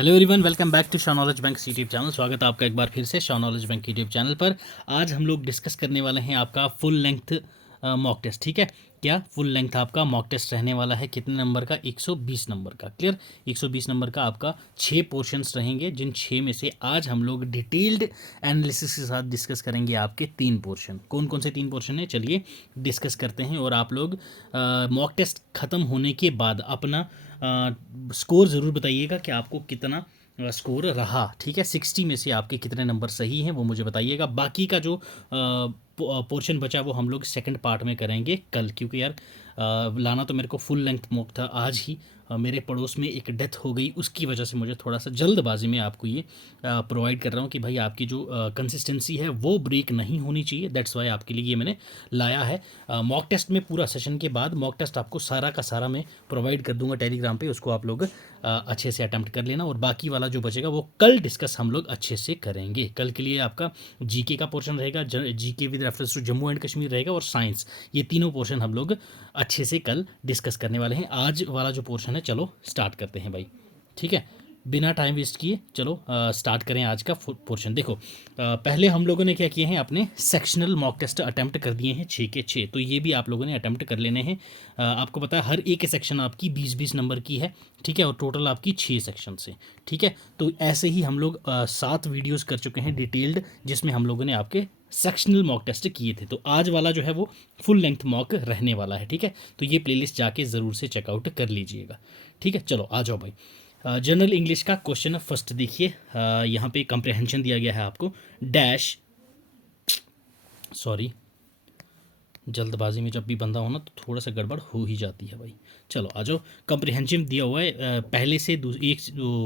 Hello everyone, welcome back to Shah knowledge bank YouTube channel. स्वागत है आपका एक बार फिर से Shah knowledge bank YouTube channel पर। आज हम लोग डिस्कस करने वाले हैं आपका फुल लेंथ मॉक टेस्ट। ठीक है, क्या फुल लेंथ आपका मॉक टेस्ट रहने वाला है? कितने नंबर का? 120 नंबर का। क्लियर, 120 नंबर का आपका 6 पोर्शंस रहेंगे, जिन 6 में से आज हम लोग डिटेल्ड एनालिसिस के साथ डिस्कस करेंगे आपके 3 पोर्शन। कौन कौन से 3 पोर्शन है, चलिए डिस्कस करते हैं। और आप लोग मॉक टेस्ट ख़त्म होने के बाद अपना स्कोर ज़रूर बताइएगा कि आपको कितना स्कोर रहा। ठीक है, 60 में से आपके कितने नंबर सही हैं वो मुझे बताइएगा। बाकी का जो पोर्शन बचा वो हम लोग सेकंड पार्ट में करेंगे कल, क्योंकि यार लाना तो मेरे को फुल लेंथ मॉक था आज ही। मेरे पड़ोस में एक डेथ हो गई, उसकी वजह से मुझे थोड़ा सा जल्दबाजी में आपको ये प्रोवाइड कर रहा हूँ कि भाई आपकी जो कंसिस्टेंसी है वो ब्रेक नहीं होनी चाहिए। दैट्स वाई आपके लिए ये मैंने लाया है। मॉक टेस्ट में पूरा सेशन के बाद मॉक टेस्ट आपको सारा का सारा मैं प्रोवाइड कर दूंगा टेलीग्राम पे, उसको आप लोग अच्छे से अटैम्प्ट कर लेना। और बाकी वाला जो बचेगा वो कल डिस्कस हम लोग अच्छे से करेंगे। कल के लिए आपका जीके का पोर्शन रहेगा, GK with reference to Jammu and Kashmir रहेगा, और साइंस, ये तीनों पोर्शन हम लोग अच्छे से कल डिस्कस करने वाले हैं। आज वाला जो पोर्शन है चलो स्टार्ट करते हैं भाई। ठीक है, बिना टाइम वेस्ट किए चलो स्टार्ट करें आज का पोर्शन। देखो पहले हम लोगों ने क्या किए हैं, अपने सेक्शनल मॉक टेस्ट अटैम्प्ट कर दिए हैं 6 के 6, तो ये भी आप लोगों ने अटैम्प्ट कर लेने हैं। आपको पता है हर एक सेक्शन आपकी 20-20 नंबर की है। ठीक है, और टोटल आपकी 6 सेक्शन से। ठीक है, तो ऐसे ही हम लोग 7 वीडियोज़ कर चुके हैं डिटेल्ड, जिसमें हम लोगों ने आपके सेक्शनल मॉक टेस्ट किए थे। तो आज वाला जो है वो फुल लेंथ मॉक रहने वाला है। ठीक है, तो ये प्लेलिस्ट जाके ज़रूर से चेकआउट कर लीजिएगा। ठीक है, चलो आ जाओ भाई। जनरल इंग्लिश का क्वेश्चन फर्स्ट देखिए। यहाँ पे कंप्रहेंशन दिया गया है आपको, डैश, सॉरी जल्दबाजी में जब भी बंदा हो ना तो थोड़ा सा गड़बड़ हो ही जाती है भाई। चलो आ जाओ, कंप्रिहेंशन दिया हुआ है पहले से। एक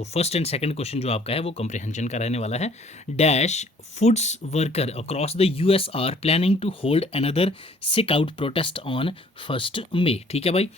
फर्स्ट एंड सेकंड क्वेश्चन जो आपका है वो कंप्रिहेंशन का रहने वाला है। Dash foods worker across the US are planning to hold another sick out protest on 1 May. ठीक है भाई,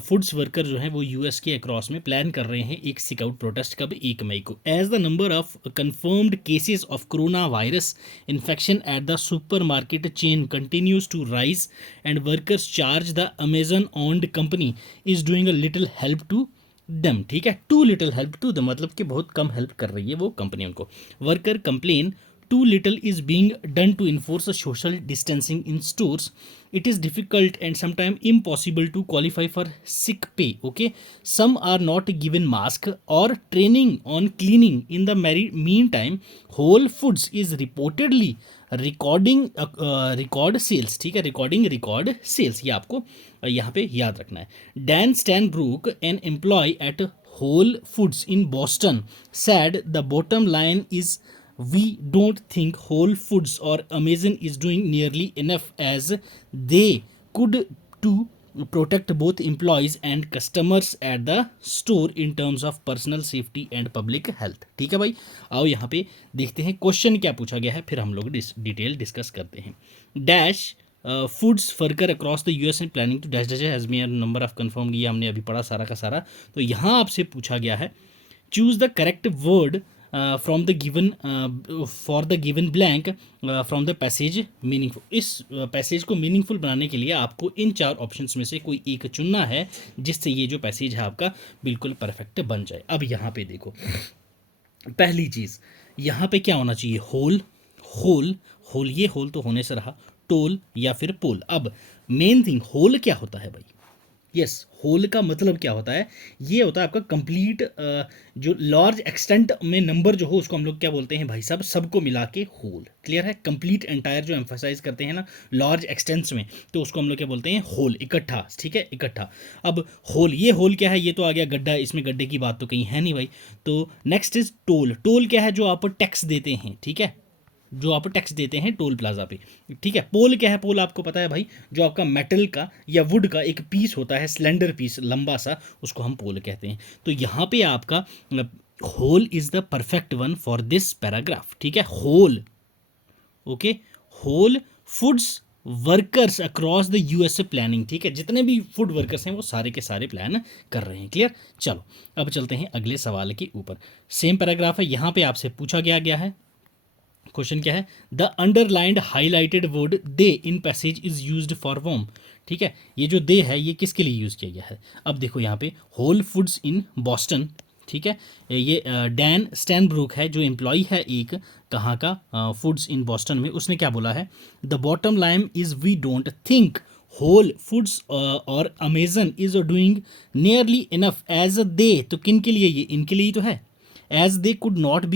फूड्स वर्कर जो हैं वो यूएस के अक्रॉस में प्लान कर रहे हैं एक सिक आउट प्रोटेस्ट। कब? 1 मई को। As the number of confirmed cases of corona virus infection at the super market chain continues to rise and workers charge the Amazon owned company is doing a little help to them. ठीक है, to little help to दम मतलब कि बहुत कम help कर रही है वो कंपनी उनको। Worker complain too little is being done to enforce a social distancing in stores. It is difficult and sometimes impossible to qualify for sick pay. Okay, some are not given mask or training on cleaning. In the meantime, Whole Foods is reportedly recording record sales. ठीक है, record sales, ये आपको यहाँ पे याद रखना है। Dan Stanbrook, an employee at Whole Foods in Boston, said the bottom line is we don't think Whole Foods or Amazon is doing nearly enough as they could to protect both employees and customers at the store in terms of personal safety and public health. ठीक है भाई, आओ यहाँ पे देखते हैं question क्या पूछा गया है, फिर हम लोग डिटेल डिस्कस करते हैं। Dash foods worker across the US and planning to dash dash has mayor number of confirm, ये हमने अभी पढ़ा सारा का सारा। तो यहाँ आपसे पूछा गया है choose the correct word from the given for the given blank from the passage meaningful. इस पैसेज को मीनिंगफुल बनाने के लिए आपको इन 4 ऑप्शंस में से कोई एक चुनना है, जिससे ये जो पैसेज है आपका बिल्कुल परफेक्ट बन जाए। अब यहाँ पे देखो, पहली चीज़ यहाँ पे क्या होना चाहिए, होल। होल होल ये होल तो होने से रहा, टोल या फिर पोल। अब मेन थिंग, होल क्या होता है भाई? यस, होल का मतलब क्या होता है? ये होता है आपका कंप्लीट, जो लार्ज एक्सटेंट में नंबर जो हो उसको हम लोग क्या बोलते हैं भाई साहब, सबको मिला के होल। क्लियर है, कंप्लीट एंटायर जो एम्फोसाइज करते हैं ना लार्ज एक्सटेंट्स में, तो उसको हम लोग क्या बोलते हैं, होल, इकट्ठा। ठीक है, इकट्ठा। अब होल, ये होल क्या है? ये तो आ गया गड्ढा, इसमें गड्ढे की बात तो कहीं है नहीं भाई। तो नेक्स्ट इज टोल। टोल क्या है? जो आप टैक्स देते हैं। ठीक है, जो आप टैक्स देते हैं टोल प्लाजा पे। ठीक है, पोल क्या है? पोल आपको पता है भाई, जो आपका मेटल का या वुड का एक पीस होता है, स्लेंडर पीस लंबा सा, उसको हम पोल कहते हैं। तो यहाँ पे आपका whole is the perfect one for this paragraph. ठीक है, whole. Okay, whole foods workers across the USA planning. ठीक है, जितने भी फूड वर्कर्स हैं वो सारे के सारे प्लान कर रहे हैं। क्लियर, चलो अब चलते हैं अगले सवाल के ऊपर। सेम पैराग्राफ है, यहाँ पे आपसे पूछा गया है, क्वेश्चन क्या है, the underlined highlighted word they in passage is used for whom. ठीक है, ये जो दे है ये किसके लिए यूज़ किया गया है? अब देखो यहाँ पे होल फूड्स इन बॉस्टन, ठीक है। ये डैन स्टैनब्रूक है जो एम्प्लॉय है एक, कहाँ का, फूड्स इन बॉस्टन में। उसने क्या बोला है, the bottom line is we don't think Whole Foods or Amazon is doing nearly enough as they, तो किन के लिए, ये इनके लिए ही तो है, as they could not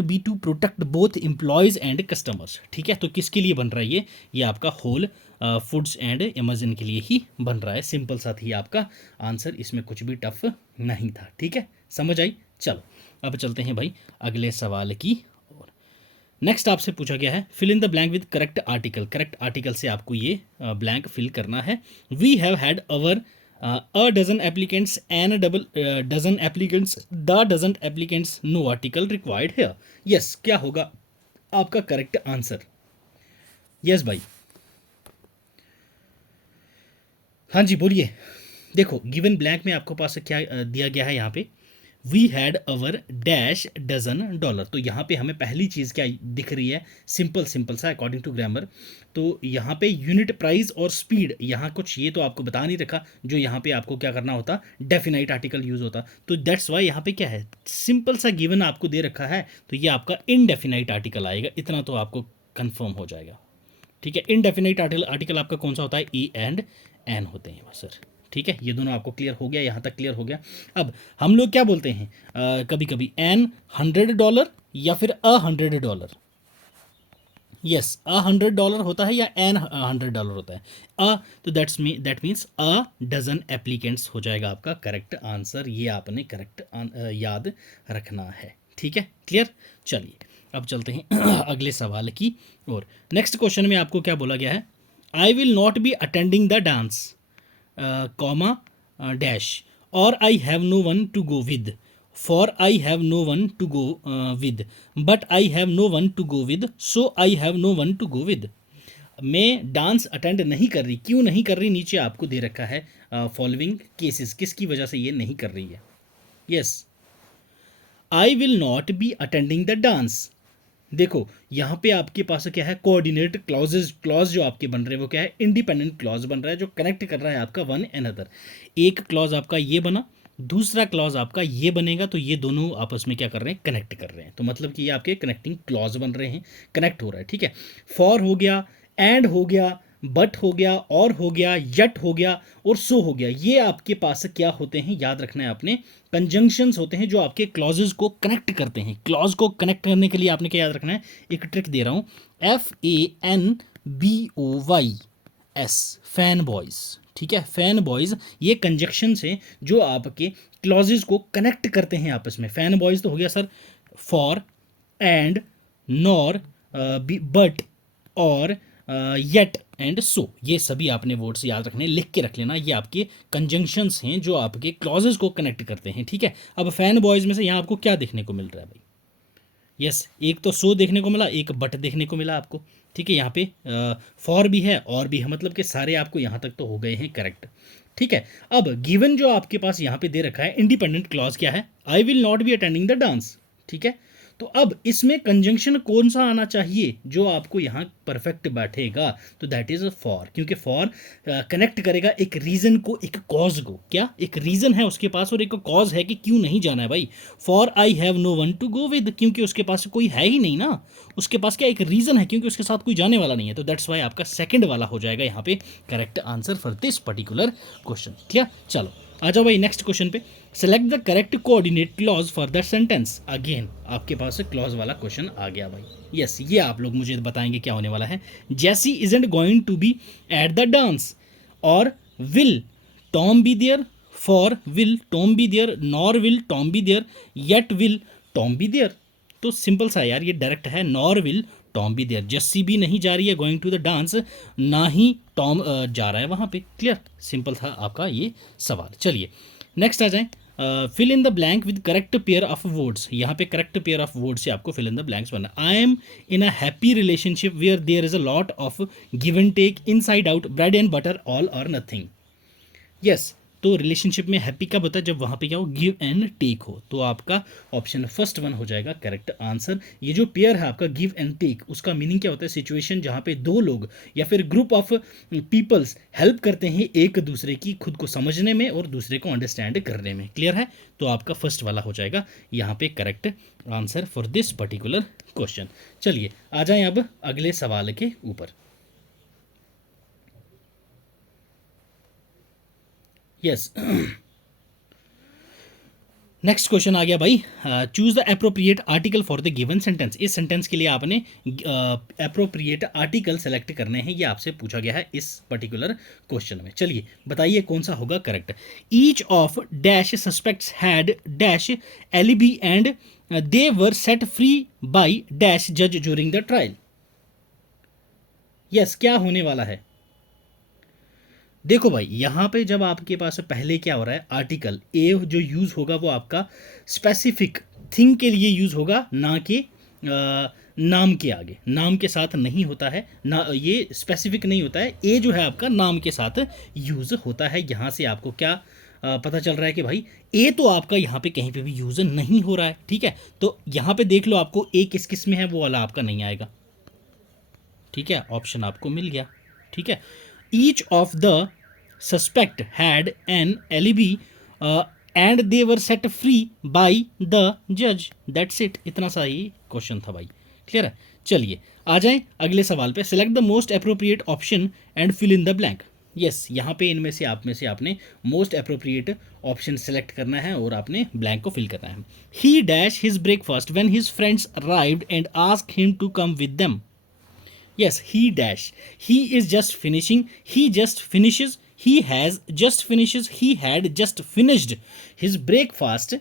be to protect both employees and customers. ठीक है, तो किसके लिए बन रहा है ये आपका होल फूड्स एंड अमेजन के लिए ही बन रहा है। सिंपल सा थी आपका आंसर, इसमें कुछ भी टफ नहीं था। ठीक है, समझ आई। चलो अब चलते हैं भाई अगले सवाल की ओर। नेक्स्ट आपसे पूछा गया है, fill in the blank with correct article. Correct article से आपको ये ब्लैंक फिल करना है। We have had our a dozen applicants and a double dozen applicants, the dozen applicants, no article required here. yes, क्या होगा आपका correct answer? Yes भाई, हाँ जी बोलिए। देखो गिवन ब्लैंक में आपको पास क्या दिया गया है यहाँ पे, we had our dash dozen dollar. तो यहाँ पे हमें पहली चीज़ क्या दिख रही है, सिंपल सिंपल सा अकॉर्डिंग टू ग्रामर। तो यहाँ पे यूनिट प्राइस और स्पीड, यहाँ कुछ ये तो आपको बता नहीं रखा, जो यहाँ पे आपको क्या करना होता, डेफिनाइट आर्टिकल यूज़ होता। तो दैट्स वाई यहाँ पे क्या है, सिंपल सा गिवन आपको दे रखा है, तो ये आपका इनडेफिनाइट आर्टिकल आएगा। इतना तो आपको कन्फर्म हो जाएगा। ठीक है, इनडेफिनाइट आर्टिकल आपका कौन सा होता है, ई एंड एन होते हैं बस सर। ठीक है, ये दोनों आपको क्लियर हो गया, यहाँ तक क्लियर हो गया। अब हम लोग क्या बोलते हैं कभी कभी, एन $100 या फिर $100। यस, $100 होता है या एन $100 होता है, तो that means a dozen applicants हो जाएगा आपका करेक्ट आंसर। ये आपने करेक्ट याद रखना है। ठीक है, क्लियर। चलिए अब चलते हैं अगले सवाल की ओर। नेक्स्ट क्वेश्चन में आपको क्या बोला गया है, I will not be attending the dance comma dash, और I have no one to go with, for I have no one to go with, but I have no one to go with, so I have no one to go with. मैं dance attend नहीं कर रही, क्यों नहीं कर रही, नीचे आपको दे रखा है फॉलोइंग केसेस, किसकी वजह से ये नहीं कर रही है। Yes, I will not be attending the dance. देखो यहाँ पे आपके पास क्या है, कोऑर्डिनेट क्लॉजेज, क्लॉज जो आपके बन रहे हैं वो क्या है, इंडिपेंडेंट क्लॉज बन रहा है, जो कनेक्ट कर रहा है आपका वन एनदर। एक क्लॉज आपका ये बना, दूसरा क्लॉज आपका ये बनेगा, तो ये दोनों आपस में क्या कर रहे हैं, कनेक्ट कर रहे हैं। तो मतलब कि ये आपके कनेक्टिंग क्लॉज बन रहे हैं, कनेक्ट हो रहा है। ठीक है, फॉर हो गया, एंड हो गया, बट हो गया, और हो गया, यट हो गया, और सो हो गया। ये आपके पास क्या होते हैं, याद रखना है आपने, कंजंक्शंस होते हैं जो आपके क्लॉजेज को कनेक्ट करते हैं। क्लॉज को कनेक्ट करने के लिए आपने क्या याद रखना है, एक ट्रिक दे रहा हूँ, FANBOYS, फैन बॉयज। ठीक है, फैन बॉयज ये कंजक्शन से जो आपके क्लॉजेज को कनेक्ट करते हैं आपस में। फैन बॉयज तो हो गया sir for, and, nor, but, और येट एंड सो। ये सभी आपने वर्ड्स याद रखने, लिख के रख लेना। ये आपके कंजंक्शंस हैं जो आपके क्लॉजेज को कनेक्ट करते हैं। ठीक है, अब फैन बॉयज में से यहाँ आपको क्या देखने को मिल रहा है भाई, यस, एक तो सो देखने को मिला, एक बट देखने को मिला आपको। ठीक है, यहाँ पे फॉर भी है और भी है, मतलब कि सारे आपको यहाँ तक तो हो गए हैं करेक्ट। ठीक है, अब गिवन जो आपके पास यहाँ पे दे रखा है इंडिपेंडेंट क्लॉज क्या है, I will not be attending the dance. ठीक है, तो अब इसमें कंजंक्शन कौन सा आना चाहिए जो आपको यहाँ परफेक्ट बैठेगा, तो दैट इज फॉर, क्योंकि फॉर कनेक्ट करेगा एक रीजन को एक कॉज को। क्या, एक रीजन है उसके पास और एक कॉज है कि क्यों नहीं जाना है भाई। For I have no one to go with, क्योंकि उसके पास कोई है ही नहीं ना, उसके पास क्या एक रीजन है, क्योंकि उसके साथ कोई जाने वाला नहीं है। तो दैट्स वाई आपका सेकंड वाला हो जाएगा यहाँ पे correct answer for this particular question. ठीक, चलो आ जाओ भाई नेक्स्ट क्वेश्चन पे। Select the correct coordinate clause for the sentence. Again आपके पास क्लॉज वाला क्वेश्चन आ गया भाई। यस, ये आप लोग मुझे बताएंगे क्या होने वाला है। Jessie isn't going to be at the dance, और will Tom be there, for will Tom be there, nor will Tom be there, yet will Tom be there. तो सिंपल सा यार, ये डायरेक्ट है, nor will Tom be there. Jessie भी नहीं जा रही है गोइंग टू द डांस, ना ही टॉम जा रहा है वहाँ पे। क्लियर, सिंपल था आपका ये सवाल। चलिए नेक्स्ट आ जाएं, fill in the blank with correct pair of words. यहाँ पे करेक्ट पेयर ऑफ वर्ड से आपको फिल इन द ब्लैंक्स बनना। I am in a happy relationship where there is a lot of give and take, inside out, bread and butter, all or nothing. Yes, तो relationship में happy कब होता है, जब वहाँ पे क्या हो, गिव एंड टेक हो। तो आपका ऑप्शन फर्स्ट वन हो जाएगा करेक्ट आंसर। ये जो पेयर है आपका गिव एंड टेक, उसका मीनिंग क्या होता है, सिचुएशन जहाँ पे दो लोग या फिर ग्रुप ऑफ पीपल्स हेल्प करते हैं एक दूसरे की खुद को समझने में और दूसरे को अंडरस्टैंड करने में। क्लियर है, तो आपका फर्स्ट वाला हो जाएगा यहाँ पे correct answer for this particular question. चलिए आ जाएं अब अगले सवाल के ऊपर। यस, नेक्स्ट क्वेश्चन आ गया भाई, choose the appropriate article for the given sentence. इस सेंटेंस के लिए आपने अप्रोप्रिएट आर्टिकल सेलेक्ट करने हैं, ये आपसे पूछा गया है इस पर्टिकुलर क्वेश्चन में। चलिए बताइए कौन सा होगा correct. Each of dash suspects had dash alibi and they were set free by dash जज ड्यूरिंग द ट्रायल। यस, क्या होने वाला है, देखो भाई यहाँ पे जब आपके पास पहले क्या हो रहा है, आर्टिकल ए जो यूज़ होगा वो आपका स्पेसिफिक थिंग के लिए यूज़ होगा, ना कि नाम के आगे, नाम के साथ नहीं होता है ना, ये स्पेसिफिक नहीं होता है। ए जो है आपका नाम के साथ यूज़ होता है। यहाँ से आपको क्या पता चल रहा है कि भाई ए तो आपका यहाँ पे कहीं पे भी यूज़ नहीं हो रहा है। ठीक है, तो यहाँ पे देख लो आपको ए किस किस में है, वो वाला आपका नहीं आएगा। ठीक है, ऑप्शन आपको मिल गया। ठीक है, each of the suspect had an alibi and they were set free by the जज, दैट्स इट। इतना सा ही क्वेश्चन था भाई। क्लियर है, चलिए आ जाएं अगले सवाल पे। Select the most appropriate option and fill in the blank. Yes, यहाँ पे इनमें से आप में से आपने मोस्ट अप्रोप्रिएट ऑप्शन सेलेक्ट करना है और आपने ब्लैंक को फिल करना है। He dash his breakfast when his friends arrived and asked him to come with them. Yes, he dash. He is just finishing. He just finishes. He has just finishes. He had just finished his breakfast.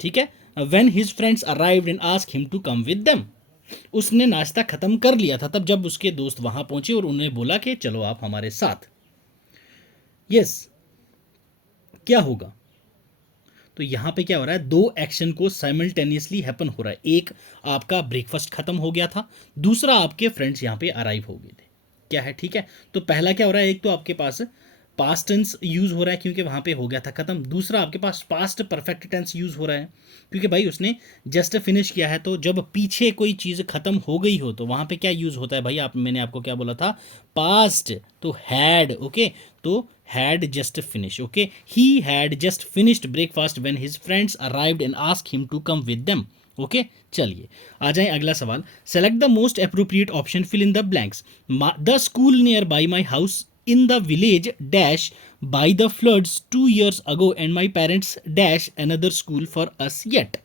ठीक है, when his friends arrived and asked him to come with them. उसने नाश्ता खत्म कर लिया था तब जब उसके दोस्त वहां पहुंचे और उन्हें बोला कि चलो आप हमारे साथ। यस, क्या होगा, तो यहाँ पे क्या हो रहा है, दो एक्शन को साइमल्टेनियसली हैपन हो रहा है। एक आपका ब्रेकफास्ट खत्म हो गया था, दूसरा आपके फ्रेंड्स यहाँ पे अराइव हो गए थे। क्या है, ठीक है, तो पहला क्या हो रहा है, एक तो आपके पास पास्ट टेंस यूज हो रहा है क्योंकि वहाँ पे हो गया था खत्म, दूसरा आपके पास पास्ट परफेक्ट टेंस यूज हो रहा है क्योंकि भाई उसने जस्ट फिनिश किया है। तो जब पीछे कोई चीज़ खत्म हो गई हो तो वहाँ पे क्या यूज होता है भाई, मैंने आपको क्या बोला था, पास्ट, तो हैड। ओके, तो had just finished. Okay, he had just finished breakfast when his friends arrived and asked him to come with them. Okay, चलिए आ जाएं अगला सवाल। select the most appropriate option, fill in the blanks. The school nearby my house in the village dash by the floods 2 years ago and my parents dash another school for us yet.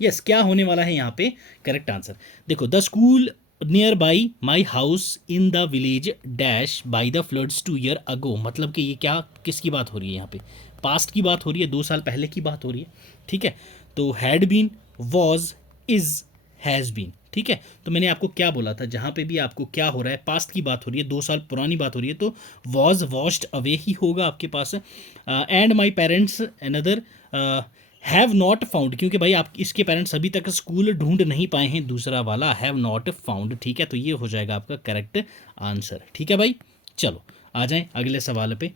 Yes, क्या होने वाला है यहाँ पे correct answer, देखो the school near by my house in the village dash by the floods 2 years अगो, मतलब कि ये क्या किसकी बात हो रही है, यहाँ पे पास्ट की बात हो रही है, 2 साल पहले की बात हो रही है। ठीक है, तो had been, was, is, has been. ठीक है, तो मैंने आपको क्या बोला था, जहाँ पे भी आपको क्या हो रहा है, पास्ट की बात हो रही है, 2 साल पुरानी बात हो रही है, तो वॉज वॉश्ड अवे ही होगा आपके पास। And my parents another have not found, क्योंकि भाई आप इसके पेरेंट्स अभी तक स्कूल ढूंढ नहीं पाए हैं, दूसरा वाला हैव नॉट फाउंड। ठीक है, तो ये हो जाएगा आपका करेक्ट आंसर। ठीक है भाई, चलो आ जाएं अगले सवाल पे।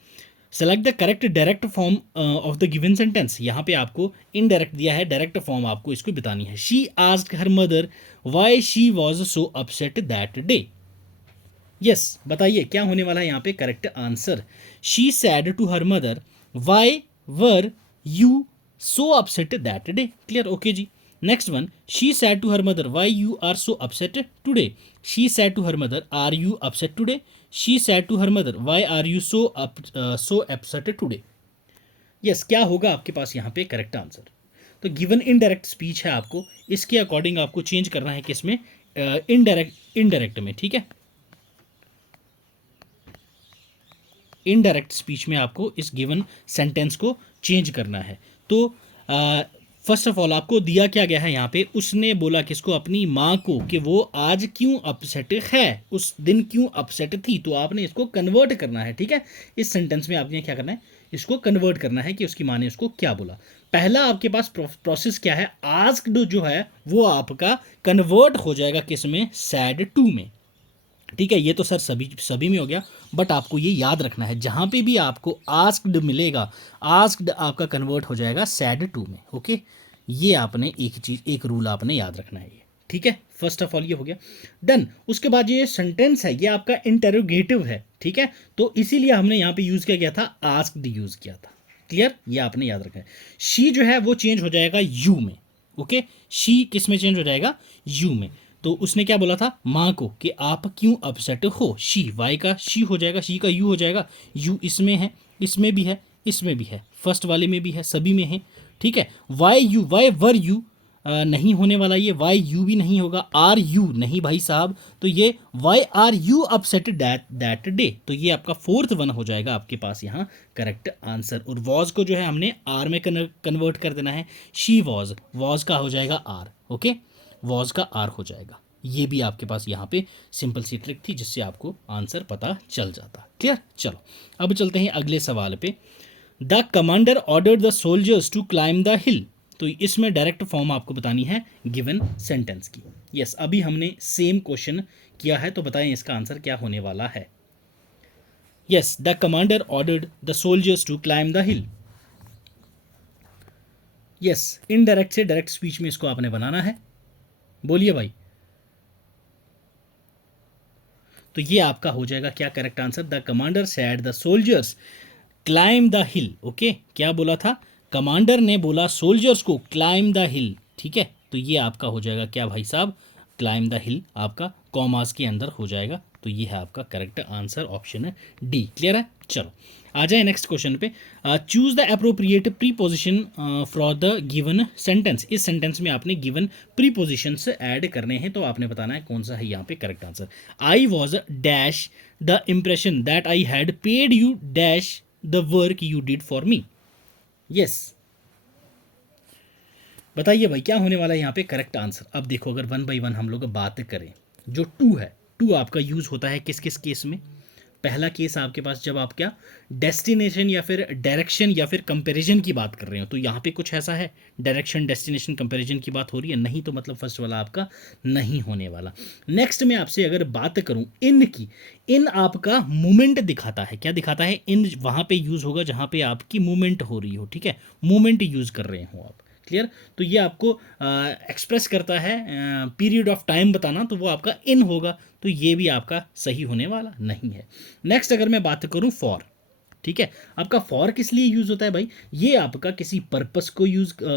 Select the correct direct form of the given sentence. यहाँ पे आपको इनडायरेक्ट दिया है, डायरेक्ट फॉर्म आपको इसको बतानी है। She asked her mother why she was so upset that day. Yes, बताइए क्या होने वाला है यहाँ पे correct answer. She said to her mother why were you so upset that day. Clear? Okay जी, next one, she said to her mother why you are so upset today. She said to her mother are you upset today. She said to her mother why are you so upset today. yes, क्या होगा आपके पास यहाँ पे correct answer, तो given indirect speech है, आपको इसके according आपको चेंज करना है किसमें, इनडायरेक्ट में। ठीक है, इनडायरेक्ट स्पीच में आपको इस गिवन सेंटेंस को चेंज करना है। तो फर्स्ट ऑफ ऑल आपको दिया क्या गया है यहाँ पे, उसने बोला किसको, अपनी माँ को, कि वो आज क्यों अपसेट है, उस दिन क्यों अपसेट थी, तो आपने इसको कन्वर्ट करना है। ठीक है, इस सेंटेंस में आपने क्या करना है, इसको कन्वर्ट करना है कि उसकी माँ ने उसको क्या बोला। पहला आपके पास प्रोसेस क्या है, आस्क्ड जो है वो आपका कन्वर्ट हो जाएगा किस में, सैड टू में। ठीक है, ये तो सर सभी सभी में हो गया, बट आपको ये याद रखना है, जहाँ पे भी आपको आस्क्ड मिलेगा, आस्क्ड आपका कन्वर्ट हो जाएगा सैड टू में। ओके, ये आपने एक चीज़, एक रूल आपने याद रखना है ये। ठीक है, फर्स्ट ऑफ ऑल ये हो गया डन। उसके बाद ये सेंटेंस है, ये आपका इंटेरोगेटिव है। ठीक है, तो इसीलिए हमने यहाँ पे यूज़ किया गया था, आस्क्ड यूज़ किया था। क्लियर, ये आपने याद रखना है। शी जो है वो चेंज हो जाएगा यू में। ओके, शी किस में चेंज हो जाएगा, यू में। तो उसने क्या बोला था माँ को कि आप क्यों अपसेट हो, शी, वाई का शी हो जाएगा, शी का यू हो जाएगा, यू इसमें है, इसमें भी है, इसमें भी है, फर्स्ट वाले में भी है, सभी में है। ठीक है, why you, why were you नहीं होने वाला, ये वाई यू भी नहीं होगा, आर यू नहीं भाई साहब, तो ये why are you upset that day, तो ये आपका फोर्थ वन हो जाएगा आपके पास यहाँ करेक्ट आंसर। और वॉज को जो है हमने आर में कन्वर्ट कर देना है, शी वॉज, वॉज का हो जाएगा आर। ओके, वॉज का आर हो जाएगा। ये भी आपके पास यहाँ पे सिंपल सी ट्रिक थी जिससे आपको आंसर पता चल जाता। क्लियर, चलो अब चलते हैं अगले सवाल पे। The commander ordered the soldiers to climb the hill, तो इसमें डायरेक्ट फॉर्म आपको बतानी है गिवन सेंटेंस की। यस, अभी हमने सेम क्वेश्चन किया है, तो बताएं इसका आंसर क्या होने वाला है। Yes, the commander ordered the soldiers to climb the hill. Yes, indirect से डायरेक्ट स्पीच में इसको आपने बनाना है, बोलिए भाई। तो ये आपका हो जाएगा क्या correct answer, the commander said the soldiers climb the hill. Okay, क्या बोला था, कमांडर ने बोला सोल्जर्स को क्लाइम द हिल। ठीक है, तो ये आपका हो जाएगा क्या भाई साहब, क्लाइम द हिल आपका कॉमास के अंदर हो जाएगा, तो ये है आपका करेक्ट आंसर, ऑप्शन है डी। क्लियर है, चलो आ जाए नेक्स्ट क्वेश्चन पे। Choose the appropriate preposition for the given sentence, इस सेंटेंस में आपने गिवन प्रीपोजिशंस ऐड करने हैं, तो आपने बताना है कौन सा है यहाँ पे correct answer. I was dash the impression that I had paid you dash the work you did for me. Yes, बताइए भाई क्या होने वाला है यहाँ पे करेक्ट आंसर। अब देखो, अगर वन बाई वन हम लोग बात करें, जो टू है, टू आपका यूज होता है किस किस केस में। पहला केस आपके पास जब आप क्या डेस्टिनेशन या फिर डायरेक्शन या फिर कंपैरिजन की बात कर रहे हो, तो यहाँ पे कुछ ऐसा है, डायरेक्शन डेस्टिनेशन कंपैरिजन की बात हो रही है, नहीं तो मतलब फर्स्ट वाला आपका नहीं होने वाला। नेक्स्ट में आपसे अगर बात करूँ इन की, इन आपका मूवमेंट दिखाता है, क्या दिखाता है, इन वहाँ पे यूज़ होगा जहाँ पे आपकी मूवमेंट हो रही हो। ठीक है, मूवमेंट यूज़ कर रहे हो आप। क्लियर, तो ये आपको एक्सप्रेस करता है पीरियड ऑफ टाइम बताना, तो वो आपका इन होगा, तो ये भी आपका सही होने वाला नहीं है। नेक्स्ट अगर मैं बात करूं फॉर, ठीक है, आपका फॉर किस लिए यूज होता है भाई, ये आपका किसी पर्पस को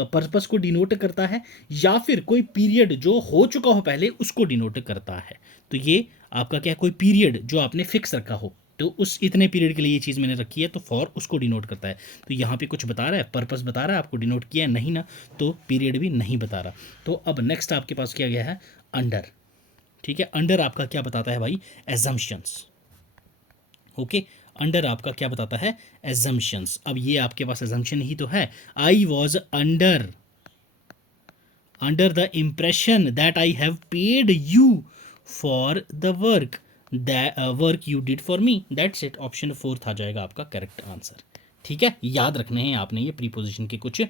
पर्पस को डिनोट करता है, या फिर कोई पीरियड जो हो चुका हो पहले उसको डिनोट करता है। तो ये आपका क्या, कोई पीरियड जो आपने फिक्स रखा हो, तो उस इतने पीरियड के लिए ये चीज़ मैंने रखी है, तो फॉर उसको डिनोट करता है। तो यहाँ पे कुछ बता रहा है, पर्पस बता रहा है, आपको डिनोट किया है नहीं ना, तो पीरियड भी नहीं बता रहा। तो अब नेक्स्ट आपके पास क्या गया है, अंडर। ठीक है, अंडर आपका क्या बताता है भाई, एजम्पशंस। ओके, अंडर आपका क्या बताता है, एजम्पशंस। अब ये आपके पास एजम्पशन ही तो है, I was under the impression that I have paid you for the work work you did for me, that's it. Option fourth आ जाएगा आपका करेक्ट आंसर। ठीक है, याद रखने हैं आपने ये प्रीपोजिशन के कुछ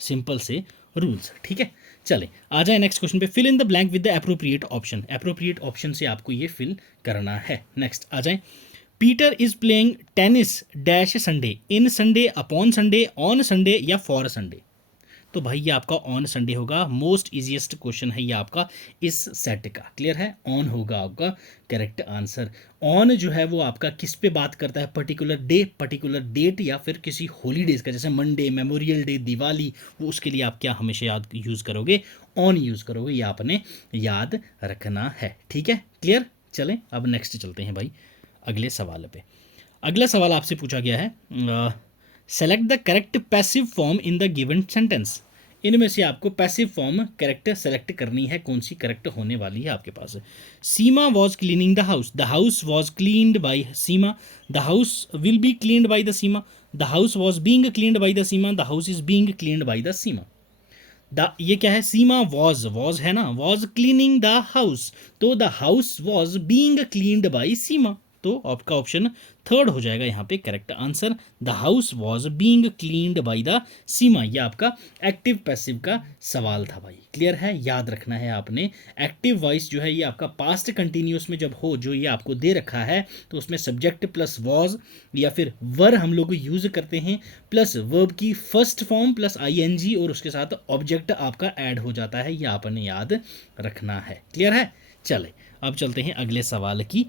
सिंपल से रूल्स। ठीक है, चले आ जाए नेक्स्ट क्वेश्चन पे। Fill in the blank with the appropriate option, appropriate option से आपको ये फिल करना है। नेक्स्ट आ जाए, Peter is playing tennis dash Sunday, in Sunday, upon Sunday, on Sunday या फॉर संडे। तो भाई ये आपका ऑन संडे होगा, मोस्ट इजीएस्ट क्वेश्चन है ये आपका इस सेट का। क्लियर है, ऑन होगा आपका करेक्ट आंसर। ऑन जो है वो आपका किस पे बात करता है, पर्टिकुलर डे, पर्टिकुलर डेट, या फिर किसी हॉलीडेज का, जैसे मंडे, मेमोरियल डे, दिवाली, वो उसके लिए आप क्या हमेशा याद यूज़ करोगे, ऑन यूज़ करोगे, ये आपने याद रखना है। ठीक है, क्लियर, चलें अब नेक्स्ट चलते हैं भाई अगले सवाल पे। अगला सवाल आपसे पूछा गया है, select the correct passive form in the given sentence. इनमें से आपको पैसिव फॉर्म करेक्ट सेलेक्ट करनी है, कौन सी करेक्ट होने वाली है आपके पास। Seema was cleaning the house was cleaned by Seema, the house will be cleaned by the Seema, the house was being cleaned by the Seema, the house is being cleaned by the Seema. ये क्या है, सीमा वॉज है ना, वॉज क्लीनिंग द हाउस, तो the house was being cleaned by Seema, तो आपका option third हो जाएगा यहाँ पे correct answer. The house was being cleaned by the Seema, ये आपका एक्टिव पैसिव का सवाल था भाई। क्लियर है, याद रखना है आपने। एक्टिव वॉइस जो है ये आपका पास्ट कंटिन्यूस में जब हो, जो ये आपको दे रखा है, तो उसमें सब्जेक्ट प्लस वॉज या फिर वर हम लोग यूज करते हैं, प्लस वर्ब की फर्स्ट फॉर्म प्लस आईएनजी और उसके साथ ऑब्जेक्ट आपका ऐड हो जाता है, ये आपने याद रखना है। क्लियर है, चले अब चलते हैं अगले सवाल की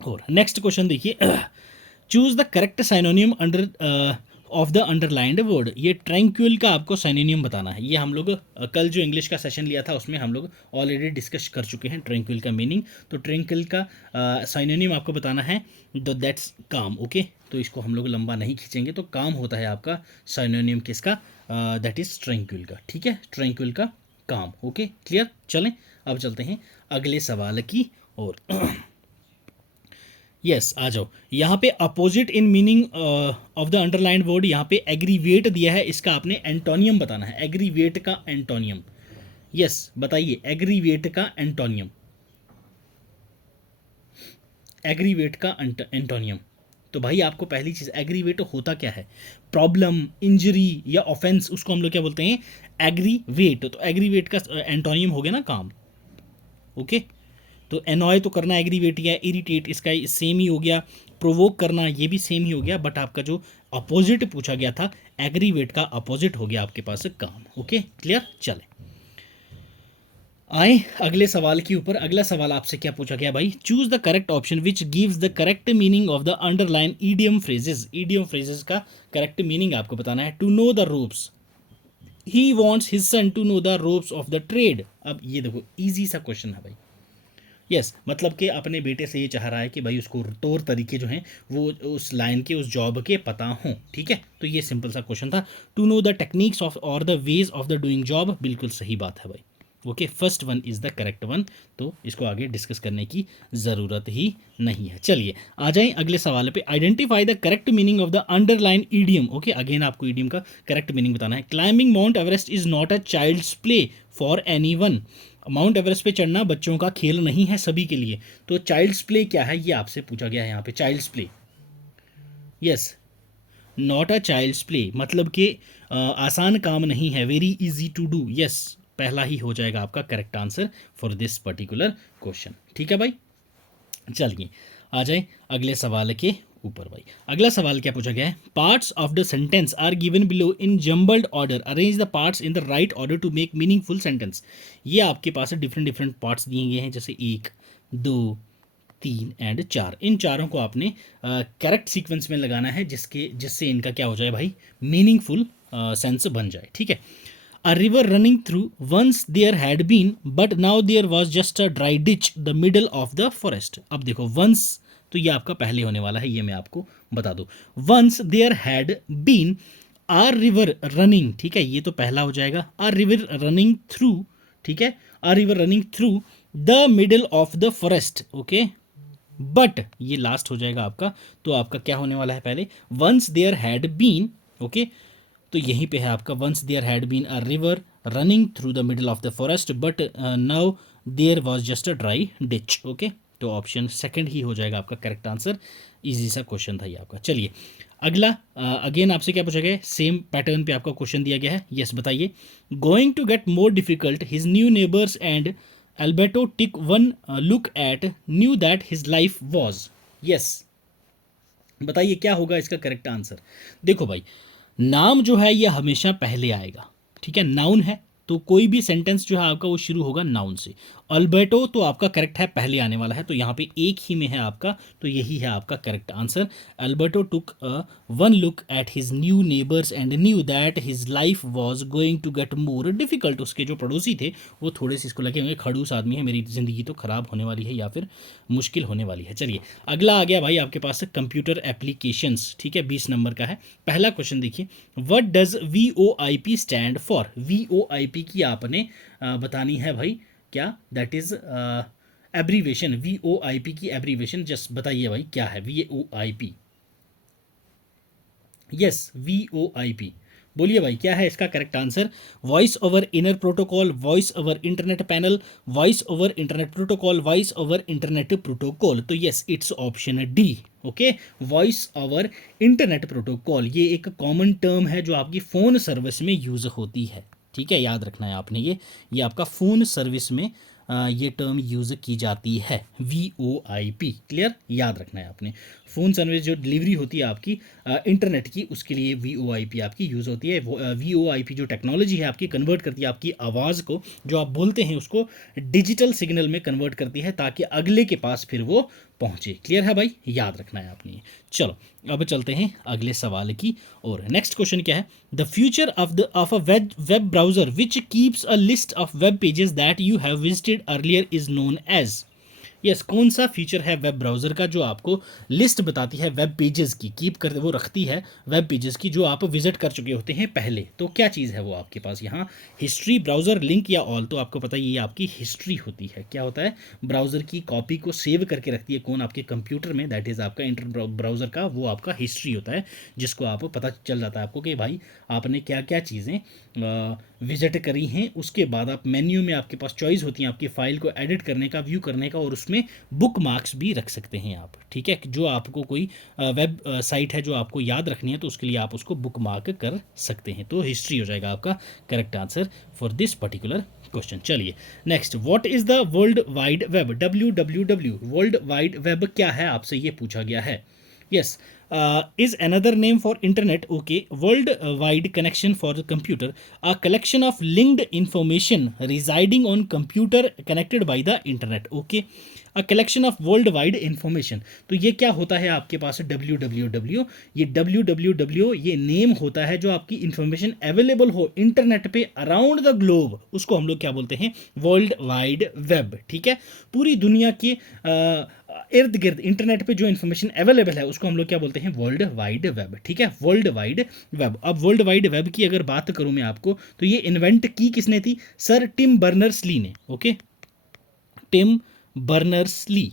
और। नेक्स्ट क्वेश्चन देखिए, choose the correct synonym under of the underlined word. ये ट्रैंक्विल का आपको साइनोनियम बताना है। ये हम लोग कल जो इंग्लिश का सेशन लिया था उसमें हम लोग ऑलरेडी डिस्कस कर चुके हैं ट्रैंक्विल का मीनिंग। तो ट्रैंक्विल का साइनोनियम आपको बताना है, द दैट्स काम। ओके, तो इसको हम लोग लंबा नहीं खींचेंगे। तो काम होता है आपका साइनोनियम किसका, दैट इज ट्रैंक्विल का। ठीक है, ट्रैंक्विल का काम। ओके क्लियर, चलें अब चलते हैं अगले सवाल की और। यस आ जाओ, यहाँ पे opposite in meaning of the underlined word, यहाँ पे एग्रीवेट दिया है, इसका आपने एंटोनियम बताना है। एग्रीवेट का एंटोनियम, यस बताइए, एग्रीवेट का एंटोनियम, एग्रीवेट का एंटोनियम। तो भाई आपको पहली चीज, एग्रीवेट होता क्या है, प्रॉब्लम, इंजरी या ऑफेंस, उसको हम लोग क्या बोलते हैं, एग्रीवेट। तो एग्रीवेट का एंटोनियम हो गया ना काम। ओके, तो एनॉय तो करना एग्रीवेट या इरिटेट, इसका सेम ही हो गया। प्रोवोक करना ये भी सेम ही हो गया, बट आपका जो अपोजिट पूछा गया था एग्रीवेट का अपोजिट हो गया आपके पास काम। ओके क्लियर, चले आए अगले सवाल के ऊपर। अगला सवाल आपसे क्या पूछा गया भाई, choose the correct option which gives the correct meaning of the underline idiom phrases. Idiom phrases का करेक्ट मीनिंग आपको बताना है। To know the ropes, he wants his son to know the ropes of the trade. अब ये देखो easy सा question है भाई। यस मतलब कि अपने बेटे से ये चाह रहा है कि भाई उसको तौर तरीके जो हैं वो उस लाइन के, उस जॉब के पता हों। ठीक है, तो ये सिंपल सा क्वेश्चन था। To know the techniques of और the ways of the doing job, बिल्कुल सही बात है भाई। Okay, first one is the correct one, तो इसको आगे डिस्कस करने की ज़रूरत ही नहीं है। चलिए आ जाएं अगले सवाल पे। Identify the correct meaning of the underline idiom. Okay, again आपको ईडियम का करेक्ट मीनिंग बताना है। Climbing Mount Everest is not a child's play for anyone. Mount Everest पे चढ़ना बच्चों का खेल नहीं है, सभी के लिए। तो चाइल्ड्स प्ले क्या है, ये आपसे पूछा गया है यहाँ पे। Child's play, yes, not a child's play मतलब कि आसान काम नहीं है, very easy to do. Yes, पहला ही हो जाएगा आपका correct answer for this particular question. ठीक है भाई, चलिए आ जाए अगले सवाल के ऊपर भाई। अगला सवाल क्या पूछा गया है, parts of the sentence are given below in jumbled order, arrange the parts in the right order to make meaningful sentence. ये आपके पास डिफरेंट डिफरेंट पार्ट्स दिए गए हैं, जैसे 1, 2, 3 एंड 4। इन चारों को आपने करेक्ट सीक्वेंस में लगाना है, जिससे इनका क्या हो जाए भाई, मीनिंगफुल सेंस बन जाए। ठीक है, A river running through, once there had been, but now there was just a dry ditch, the middle of the forest. अब देखो once, तो ये आपका पहले होने वाला है, ये मैं आपको बता दूं। Once there had been a river running, ठीक है, ये तो पहला हो जाएगा। A river running through, ठीक है, a river running through the middle of the forest, okay. But ये लास्ट हो जाएगा आपका, तो आपका क्या होने वाला है पहले, once there had been, okay. तो यहीं पे है आपका, once there had been a river running through the middle of the forest but now there was just a dry ditch. Okay, तो ऑप्शन सेकंड ही हो जाएगा आपका करेक्ट आंसर। इजी सा क्वेश्चन था ये आपका। चलिए अगला, अगेन आपसे क्या पूछा गया है, सेम पैटर्न पे आपका क्वेश्चन दिया गया है। यस बताइए, going to get more difficult, his new neighbours and Alberto took one look at knew that his life was. Yes बताइए क्या होगा इसका करेक्ट आंसर। देखो भाई, नाम जो है ये हमेशा पहले आएगा, ठीक है, नाउन है, तो कोई भी सेंटेंस जो है आपका वो शुरू होगा नाउन से। अल्बर्टो तो आपका करेक्ट है, पहले आने वाला है, तो यहाँ पे एक ही में है आपका, तो यही है आपका correct answer. Alberto took one look at his new neighbours and knew that his life was going to get more difficult. उसके जो पड़ोसी थे वो थोड़े से इसको लगे होंगे, खड़ूस आदमी है, मेरी ज़िंदगी तो ख़राब होने वाली है या फिर मुश्किल होने वाली है। चलिए अगला आ गया भाई आपके पास कंप्यूटर एप्लीकेशंस, ठीक है, 20 नंबर का है। पहला क्वेश्चन देखिए, what does VoIP stand for. VoIP की आपने बतानी है भाई क्या, दैट इज एब्रीवेशन। VoIP की एब्रीवेशन जस्ट बताइए भाई क्या है VoIP। यस VoIP, बोलिए भाई क्या है इसका correct answer? Voice over inner protocol, voice over internet panel, voice over internet protocol, voice over internet protocol. तो yes, it's option D. Okay, voice over internet protocol ये एक कॉमन टर्म है जो आपकी फ़ोन सर्विस में use होती है। ठीक है, याद रखना है आपने ये आपका फ़ोन सर्विस में ये टर्म यूज़ की जाती है, VoIP। क्लियर, याद रखना है आपने। फ़ोन सर्विस जो डिलीवरी होती है आपकी इंटरनेट की, उसके लिए VoIP आपकी यूज़ होती है। VoIP जो टेक्नोलॉजी है आपकी कन्वर्ट करती है आपकी आवाज़ को, जो आप बोलते हैं उसको डिजिटल सिग्नल में कन्वर्ट करती है ताकि अगले के पास फिर वो पहुंचे। क्लियर है भाई, याद रखना है आपने। चलो अब चलते हैं अगले सवाल की और। नेक्स्ट क्वेश्चन क्या है? The future of a web browser which keeps a list of web pages that you have visited earlier is known as. Yes, कौन सा फीचर है वेब ब्राउज़र का जो आपको लिस्ट बताती है वेब पेजेस की, कीप कर वो रखती है वेब पेजेस की जो आप विजिट कर चुके होते हैं पहले। तो क्या चीज़ है वो आपके पास यहाँ? हिस्ट्री, ब्राउज़र, लिंक या ऑल? तो आपको पता ही ये आपकी हिस्ट्री होती है। क्या होता है? ब्राउज़र की कॉपी को सेव करके रखती है कौन? आपके कंप्यूटर में। दैट इज़ आपका इंटर ब्राउज़र का वो आपका हिस्ट्री होता है, जिसको आप पता चल जाता है आपको कि भाई आपने क्या क्या चीज़ें विजिट करी हैं। उसके बाद आप मेन्यू में आपके पास चॉइस होती है आपकी फ़ाइल को एडिट करने का, व्यू करने का, और उसमें बुक मार्क्स भी रख सकते हैं आप। ठीक है, जो आपको कोई वेब साइट है जो आपको याद रखनी है तो उसके लिए आप उसको बुक मार्क कर सकते हैं। तो हिस्ट्री हो जाएगा आपका correct answer for this particular question. चलिए next, what is the world wide web? WWW world wide web क्या है, आपसे ये पूछा गया है। Yes, is another name for internet. Okay, world wide connection for the computer, a collection of linked information residing on computer connected by the internet. Okay, a collection of world wide information. तो ये क्या होता है आपके पास? WWW, ये WWW ये name होता है जो आपकी इंफॉर्मेशन अवेलेबल हो इंटरनेट पे अराउंड द ग्लोब, उसको हम लोग क्या बोलते हैं? World wide web. ठीक है, पूरी दुनिया के इर्द गिर्द इंटरनेट पे जो इन्फॉर्मेशन अवेलेबल है उसको हम लोग क्या बोलते हैं? World wide web. ठीक है, वर्ल्ड वाइड वेब। अब वर्ल्ड वाइड वेब की अगर बात करूं मैं आपको, तो ये इन्वेंट की किसने थी? सर टिम बर्नर्स ली ने। Okay, Tim Berners Lee,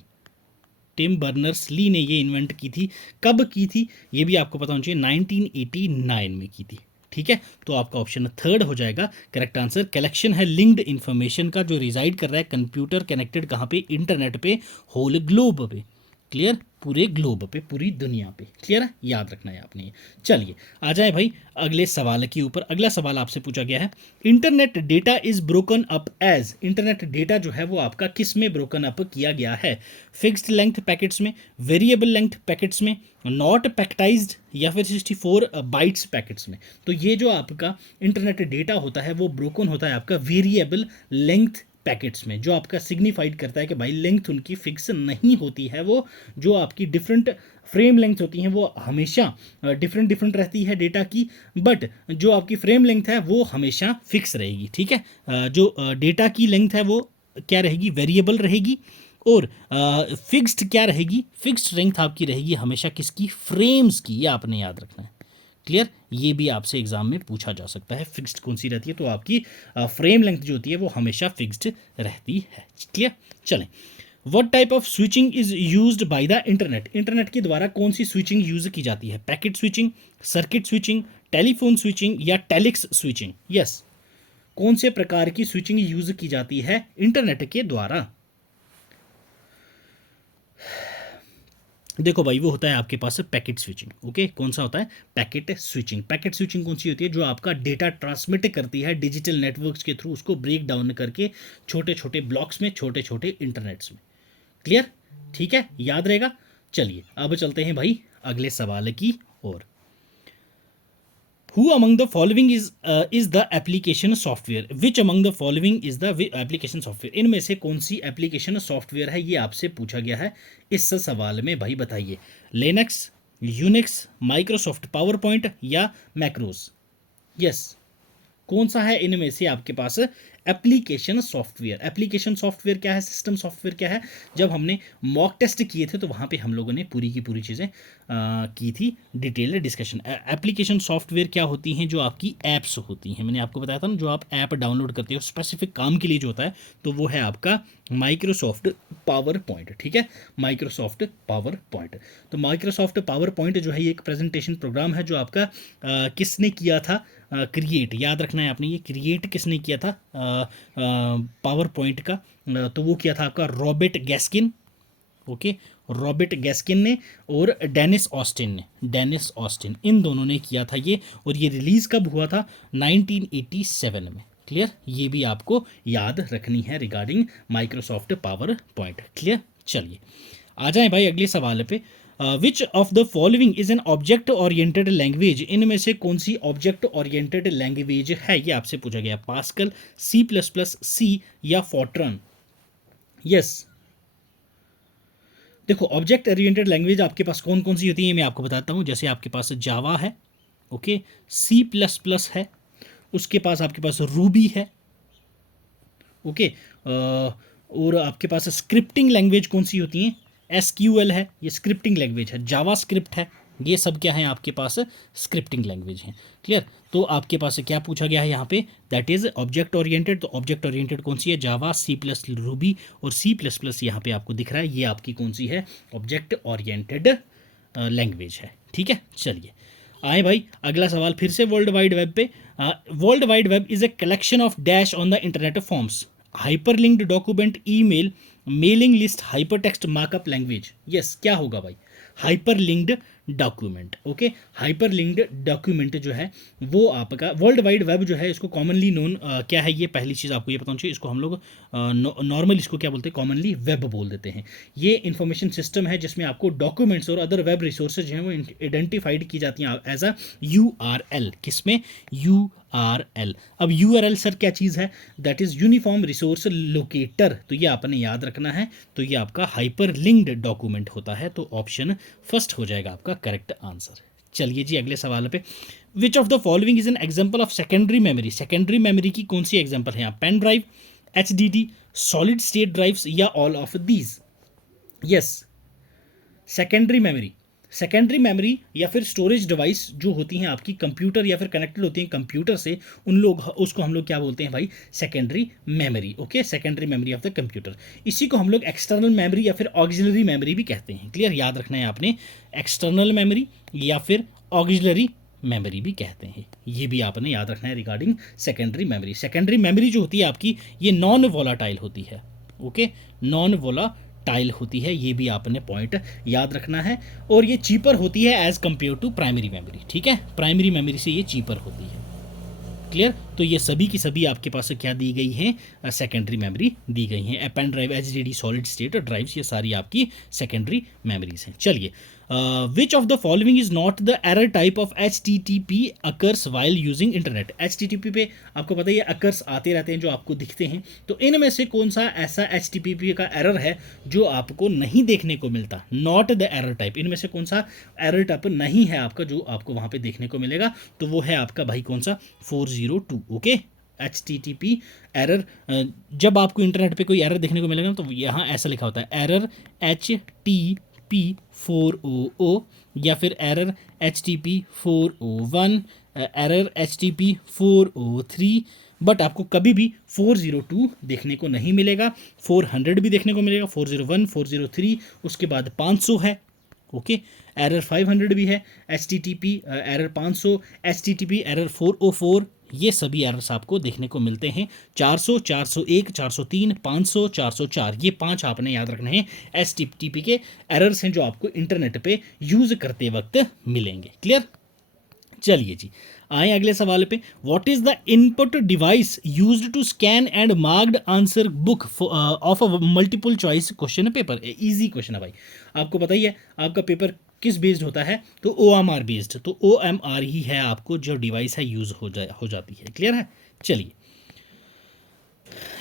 Tim Berners Lee ने ये इन्वेंट की थी। कब की थी ये भी आपको पता होना चाहिए, 1989 में की थी। ठीक है, तो आपका ऑप्शन थर्ड हो जाएगा करेक्ट आंसर। कलेक्शन है लिंक्ड इन्फॉर्मेशन का जो रिजाइड कर रहा है कंप्यूटर कनेक्टेड कहाँ पे? इंटरनेट पे, होल ग्लोब पे। क्लियर, पूरे ग्लोब पे, पूरी दुनिया पे। क्लियर है, याद रखना है आपने ये। चलिए आ जाए भाई अगले सवाल के ऊपर। अगला सवाल आपसे पूछा गया है, internet data is broken up as. Internet data जो है वो आपका किस में ब्रोकन अप किया गया है? फिक्स्ड लेंथ पैकेट्स में, वेरिएबल लेंथ पैकेट्स में, नॉट पैकेटाइज्ड, या फिर 64 बाइट्स पैकेट्स में। तो ये जो आपका इंटरनेट डेटा होता है वो ब्रोकन होता है आपका वेरिएबल लेंथ पैकेट्स में, जो आपका सिग्निफाइड करता है कि भाई लेंथ उनकी फिक्स नहीं होती है। वो जो आपकी डिफरेंट फ्रेम लेंथ होती हैं वो हमेशा डिफरेंट डिफरेंट रहती है डेटा की, बट जो आपकी फ्रेम लेंथ है वो हमेशा फिक्स रहेगी। ठीक है, जो डेटा की लेंथ है वो क्या रहेगी? वेरिएबल रहेगी। और फिक्स्ड क्या रहेगी? फिक्स्ड लेंथ आपकी रहेगी हमेशा किसकी? फ्रेम्स की। ये आपने याद रखना है। क्लियर, ये भी आपसे एग्जाम में पूछा जा सकता है, फिक्स्ड कौन सी रहती है? तो आपकी फ्रेम लेंथ जो होती है वो हमेशा फिक्स्ड रहती है। क्लियर, चलें। What type of switching is used by the internet? Internet के द्वारा कौन सी स्विचिंग यूज की जाती है? Packet switching, circuit switching, telephone switching या टेलिक्स स्विचिंग? यस, कौन से प्रकार की स्विचिंग यूज की जाती है इंटरनेट के द्वारा? देखो भाई, वो होता है आपके पास पैकेट स्विचिंग। ओके, कौन सा होता है? Packet switching. पैकेट स्विचिंग कौन सी होती है? जो आपका डेटा ट्रांसमिट करती है डिजिटल नेटवर्क्स के थ्रू, उसको ब्रेक डाउन करके छोटे छोटे ब्लॉक्स में, छोटे छोटे इंटरनेट्स में। क्लियर, ठीक है, याद रहेगा। चलिए अब चलते हैं भाई अगले सवाल की ओर। Who among the following is the application software? Which among the following is the application software? इनमें से कौन सी एप्लीकेशन सॉफ्टवेयर है ये आपसे पूछा गया है इस सवाल में भाई, बताइए। Linux, Unix, Microsoft power point या मैक्रोस? यस, कौन सा है इनमें से आपके पास एप्लीकेशन सॉफ्टवेयर? एप्लीकेशन सॉफ्टवेयर क्या है? सिस्टम सॉफ्टवेयर क्या है? जब हमने मॉक टेस्ट किए थे तो वहाँ पे हम लोगों ने पूरी की पूरी चीज़ें की थी, डिटेल्ड डिस्कशन। एप्लीकेशन सॉफ्टवेयर क्या होती हैं? जो आपकी ऐप्स होती हैं, मैंने आपको बताया था ना, जो आप ऐप डाउनलोड करते हो स्पेसिफिक काम के लिए जो होता है, तो वो है आपका माइक्रोसॉफ्ट पावर पॉइंट। ठीक है, माइक्रोसॉफ्ट पावर पॉइंट। तो माइक्रोसॉफ्ट पावर पॉइंट जो है ये एक प्रेजेंटेशन प्रोग्राम है जो आपका किसने किया था? क्रिएट, याद रखना है आपने, ये क्रिएट किसने किया था पावर पॉइंट का, तो वो किया था आपका रॉबर्ट गैस्किन, ओके, रॉबर्ट गैस्किन ने और डेनिस ऑस्टिन, इन दोनों ने किया था ये, और ये रिलीज़ कब हुआ था, 1987 में। क्लियर, ये भी आपको याद रखनी है regarding Microsoft power point. Clear, चलिए आ जाएं भाई अगले सवाल पे। Which of the following is an object oriented language, इनमें से कौन सी ऑब्जेक्ट ओरिएंटेड लैंग्वेज है, ये आपसे पूछा गया। पास्कल, C++, या फॉर्ट्रन। यस, देखो ऑब्जेक्ट ओरिएंटेड लैंग्वेज आपके पास कौन कौन सी होती है मैं आपको बताता हूँ। जैसे आपके पास जावा है, ओके, C++ है, उसके पास आपके पास रूबी है, ओके, और आपके पास स्क्रिप्टिंग लैंग्वेज कौन सी होती हैं, SQL है, ये स्क्रिप्टिंग लैंग्वेज है, जावा स्क्रिप्ट है, ये सब क्या है आपके पास स्क्रिप्टिंग लैंग्वेज है। क्लियर, तो आपके पास क्या पूछा गया है यहाँ पे, दैट इज ऑब्जेक्ट ओरिएंटेड, तो ऑब्जेक्ट ओरिएंटेड कौन सी है, जावा, C++, रूबी और C++ यहाँ पे आपको दिख रहा है, ये आपकी कौन सी है, ऑब्जेक्ट ओरिएंटेड लैंग्वेज है। ठीक है, चलिए आए भाई अगला सवाल फिर से वर्ल्ड वाइड वेब पे। World wide web is a collection of dash on the internet forms, hyperlinked document, email, mailing list, hypertext, markup language. Yes, क्या होगा भाई, hyperlinked document. Okay, hyperlinked document जो है वो आपका वर्ल्ड वाइड वेब जो है, इसको कॉमनली नोन क्या है, ये पहली चीज़ आपको ये पता होनी चाहिए, इसको हम लोग नॉर्मल इसको क्या बोलते हैं, कॉमनली वेब बोल देते हैं। ये इंफॉर्मेशन सिस्टम है जिसमें आपको डॉक्यूमेंट्स और अदर वेब रिसोर्सेज जो हैं वो आइडेंटिफाइड की जाती हैं एज अ URL। किसमें, URL। अब URL सर क्या चीज़ है, that is uniform resource locator, तो ये आपने याद रखना है, तो ये आपका हाइपर लिंक्ड डॉक्यूमेंट होता है, तो ऑप्शन फर्स्ट हो जाएगा आपका करेक्ट आंसर। चलिए जी अगले सवाल पे, which of the following is an example of secondary memory, secondary memory की कौन सी एग्जांपल है यहाँ, pen drive, HDD, solid state drives, या all of these. Yes, secondary memory, secondary memory या फिर स्टोरेज डिवाइस जो होती हैं आपकी कंप्यूटर या फिर कनेक्टेड होती हैं कंप्यूटर से, उन लोग उसको हम लोग क्या बोलते हैं भाई, secondary memory. Okay, secondary memory of the computer, इसी को हम लोग एक्सटर्नल मेमोरी या फिर ऑक्सिलरी मेमोरी भी कहते हैं। क्लियर, याद रखना है आपने, एक्सटर्नल मेमोरी या फिर ऑक्सिलरी मेमोरी भी कहते हैं, ये भी आपने याद रखना है regarding secondary memory. Secondary memory जो होती है आपकी, ये नॉन वोलाटाइल होती है। ओके, नॉन वोलाटाइल होती है, ये भी आपने पॉइंट याद रखना है, और ये चीपर होती है as compare to primary memory. ठीक है, प्राइमरी मेमोरी से ये चीपर होती है। क्लियर, तो ये सभी की सभी आपके पास क्या दी गई हैं, सेकेंडरी मेमोरी दी गई हैं। Pen drive, HDD, solid state drives, ये सारी आपकी सेकेंडरी मेमोरीज हैं। चलिए, which of the following is not the error type of HTTP occurs while using internet. HTTP पे आपको पता है ये अकर्स आते रहते हैं जो आपको दिखते हैं, तो इनमें से कौन सा ऐसा HTTP का एरर है जो आपको नहीं देखने को मिलता, नॉट द एरर टाइप, इनमें से कौन सा एरर टाइप नहीं है आपका जो आपको वहाँ पे देखने को मिलेगा, तो वो है आपका भाई कौन सा, 402। ओके, HTTP एरर, जब आपको इंटरनेट पे कोई एरर देखने को मिलेगा तो यहाँ ऐसा लिखा होता है एरर HTTP 400, या फिर error HTTP 401, error HTTP 403, but आपको कभी भी 402 देखने को नहीं मिलेगा। 400 भी देखने को मिलेगा, 401, 403, उसके बाद 500 है। ओके, एरर 500 भी है, HTTP एरर 500, HTTP एरर 404, ये सभी एरर्स आपको देखने को मिलते हैं। 400, 401, 403, 500, 404, ये 5 आपने याद रखने हैं HTTP के एरर्स हैं जो आपको इंटरनेट पे यूज़ करते वक्त मिलेंगे। क्लियर, चलिए जी आए अगले सवाल पे, what is the input device used to scan and marked answer book of a multiple choice question paper. Easy question है भाई, आपको पता ही है आपका पेपर किस बेस्ड होता है, तो OMR बेस्ड, तो OMR ही है आपको जो डिवाइस है यूज़ हो जाती है। क्लियर है, चलिए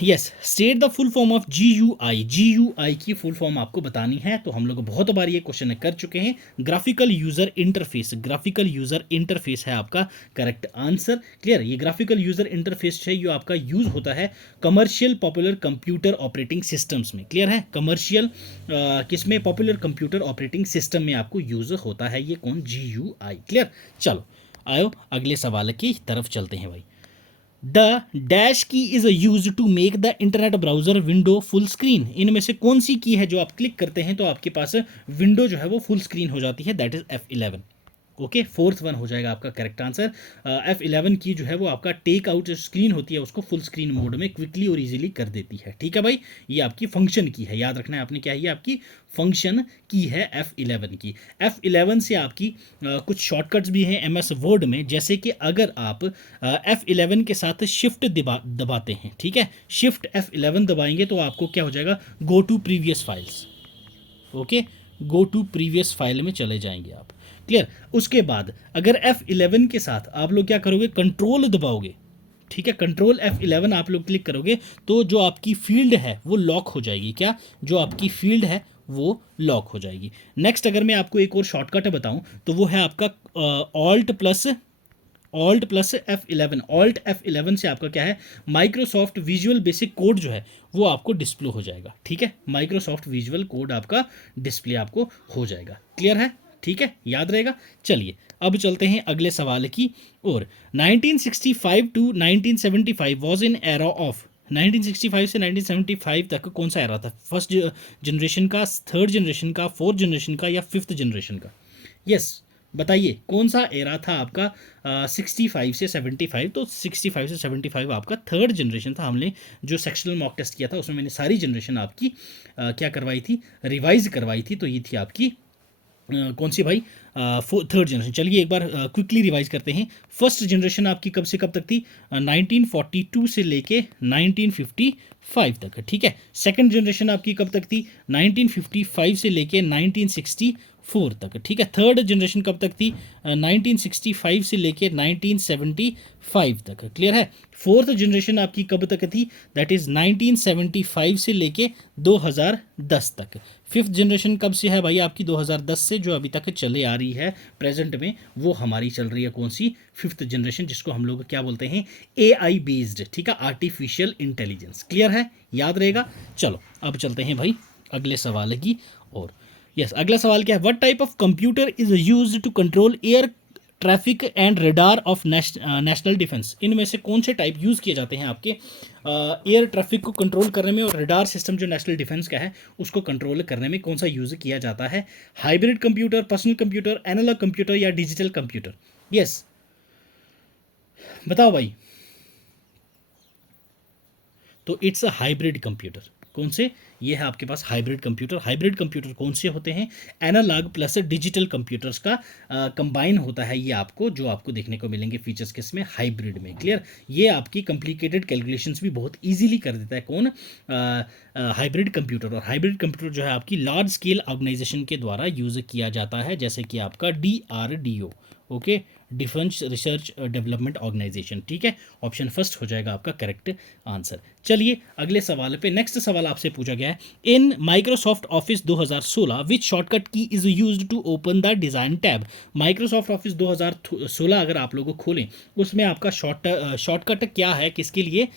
yes, state the full form of GUI की फुल फॉर्म आपको बतानी है, तो हम लोग बहुत बार ये क्वेश्चन कर चुके हैं। Graphical user interface, graphical user interface है आपका करेक्ट आंसर। क्लियर, ये ग्राफिकल यूजर इंटरफेस है, ये आपका यूज होता है commercial popular computer operating systems में। क्लियर है, कमर्शियल किसमें, पॉपुलर कंप्यूटर ऑपरेटिंग सिस्टम में आपको यूज होता है, ये कौन, GUI। क्लियर, चलो आयो अगले सवाल की तरफ चलते हैं भाई। The dash key is use to make the internet browser window full screen, इनमें से कौन सी की है जो आप क्लिक करते हैं तो आपके पास विंडो जो है वो फुल स्क्रीन हो जाती है, that is F11। Okay, fourth one हो जाएगा आपका करेक्ट आंसर। F11 की जो है वो आपका टेक आउट स्क्रीन होती है उसको फुल स्क्रीन मोड में क्विकली और इजीली कर देती है। ठीक है भाई, ये आपकी फंक्शन की है, याद रखना है आपने क्या है, ये आपकी फंक्शन की है F11 की। F11 से आपकी कुछ शॉर्टकट्स भी हैं MS वर्ड में, जैसे कि अगर आप F11 के साथ शिफ्ट दबाते हैं, ठीक है, शिफ्ट F11 दबाएंगे तो आपको क्या हो जाएगा, go to previous files. Okay, go to previous file में चले जाएंगे आप। क्लियर। उसके बाद अगर F11 के साथ आप लोग क्या करोगे, कंट्रोल दबाओगे, ठीक है, कंट्रोल F11 आप लोग क्लिक करोगे तो जो आपकी फील्ड है वो लॉक हो जाएगी। क्या, जो आपकी फील्ड है वो लॉक हो जाएगी। नेक्स्ट अगर मैं आपको एक और शॉर्टकट बताऊं तो वो है आपका alt plus F11। Alt F11 से आपका क्या है, माइक्रोसॉफ्ट विजुअल बेसिक कोड जो है वो आपको डिस्प्ले हो जाएगा। ठीक है, माइक्रोसॉफ्ट विजुअल कोड आपका डिस्प्ले आपको हो जाएगा। क्लियर है, ठीक है, याद रहेगा। चलिए अब चलते हैं अगले सवाल की ओर। 1965 to 1975 was in era of, 1965 से 1975 तक कौन सा एरा था, फर्स्ट जनरेशन का, थर्ड जनरेशन का, फोर्थ जनरेशन का या फिफ्थ जनरेशन का। यस, बताइए कौन सा एरा था आपका 65 से 75। तो 65 से 75 आपका थर्ड जनरेशन था। हमने जो सेक्शनल मॉक टेस्ट किया था उसमें मैंने सारी जनरेशन आपकी क्या करवाई थी, रिवाइज करवाई थी। तो ये थी आपकी कौन सी भाई, थर्ड जनरेशन। चलिए एक बार क्विकली रिवाइज करते हैं। फर्स्ट जनरेशन आपकी कब से कब तक थी, 1942 से लेके 1955 तक। ठीक है, सेकंड जनरेशन आपकी कब तक थी, 1955 से लेके 1964 तक। ठीक है, थर्ड जनरेशन कब तक थी, 1965 से लेके 1975 तक। क्लियर है। फोर्थ जनरेशन आपकी कब तक थी, दैट इज 1975 से लेके 2010 तक। फिफ्थ जनरेशन कब से है भाई आपकी, 2010 से, जो अभी तक चले आ रही है प्रेजेंट में, वो हमारी चल रही है कौन सी, फिफ्थ जनरेशन, जिसको हम लोग क्या बोलते हैं, AI बेस्ड। ठीक है, आर्टिफिशियल इंटेलिजेंस। क्लियर है, याद रहेगा। चलो अब चलते हैं भाई अगले सवाल की और। यस, अगला सवाल क्या है, what type of computer is used to control air traffic and radar of national defence. इनमें से कौन से टाइप यूज़ किए जाते हैं आपके एयर ट्रैफिक को कंट्रोल करने में, और रडार सिस्टम जो नेशनल डिफेंस का है उसको कंट्रोल करने में कौन सा यूज़ किया जाता है। Hybrid computer, personal computer, analogue computer या डिजिटल कंप्यूटर। यस, बताओ भाई। तो इट्स अ हाइब्रिड कंप्यूटर। कौन से, ये है आपके पास हाइब्रिड कंप्यूटर। हाइब्रिड कंप्यूटर कौन से होते हैं, एनालॉग प्लस डिजिटल कंप्यूटर्स का कंबाइन होता है ये आपको, जो आपको देखने को मिलेंगे फीचर्स किसमें, हाइब्रिड में। क्लियर, ये आपकी कॉम्प्लिकेटेड कैलकुलेशंस भी बहुत इजीली कर देता है कौन, हाइब्रिड कंप्यूटर। और हाइब्रिड कंप्यूटर जो है आपकी लार्ज स्केल ऑर्गेनाइजेशन के द्वारा यूज़ किया जाता है, जैसे कि आपका DRDO, okay, defence research development organisation. ठीक है, ऑप्शन फर्स्ट हो जाएगा आपका करेक्ट आंसर। चलिए अगले सवाल पे, नेक्स्ट सवाल आपसे पूछा गया है, in Microsoft Office 2016 which shortcut key is used to open the design tab. Microsoft Office 2016 अगर आप लोग खोलें उसमें आपका शॉर्टकट क्या है, किसके लिए,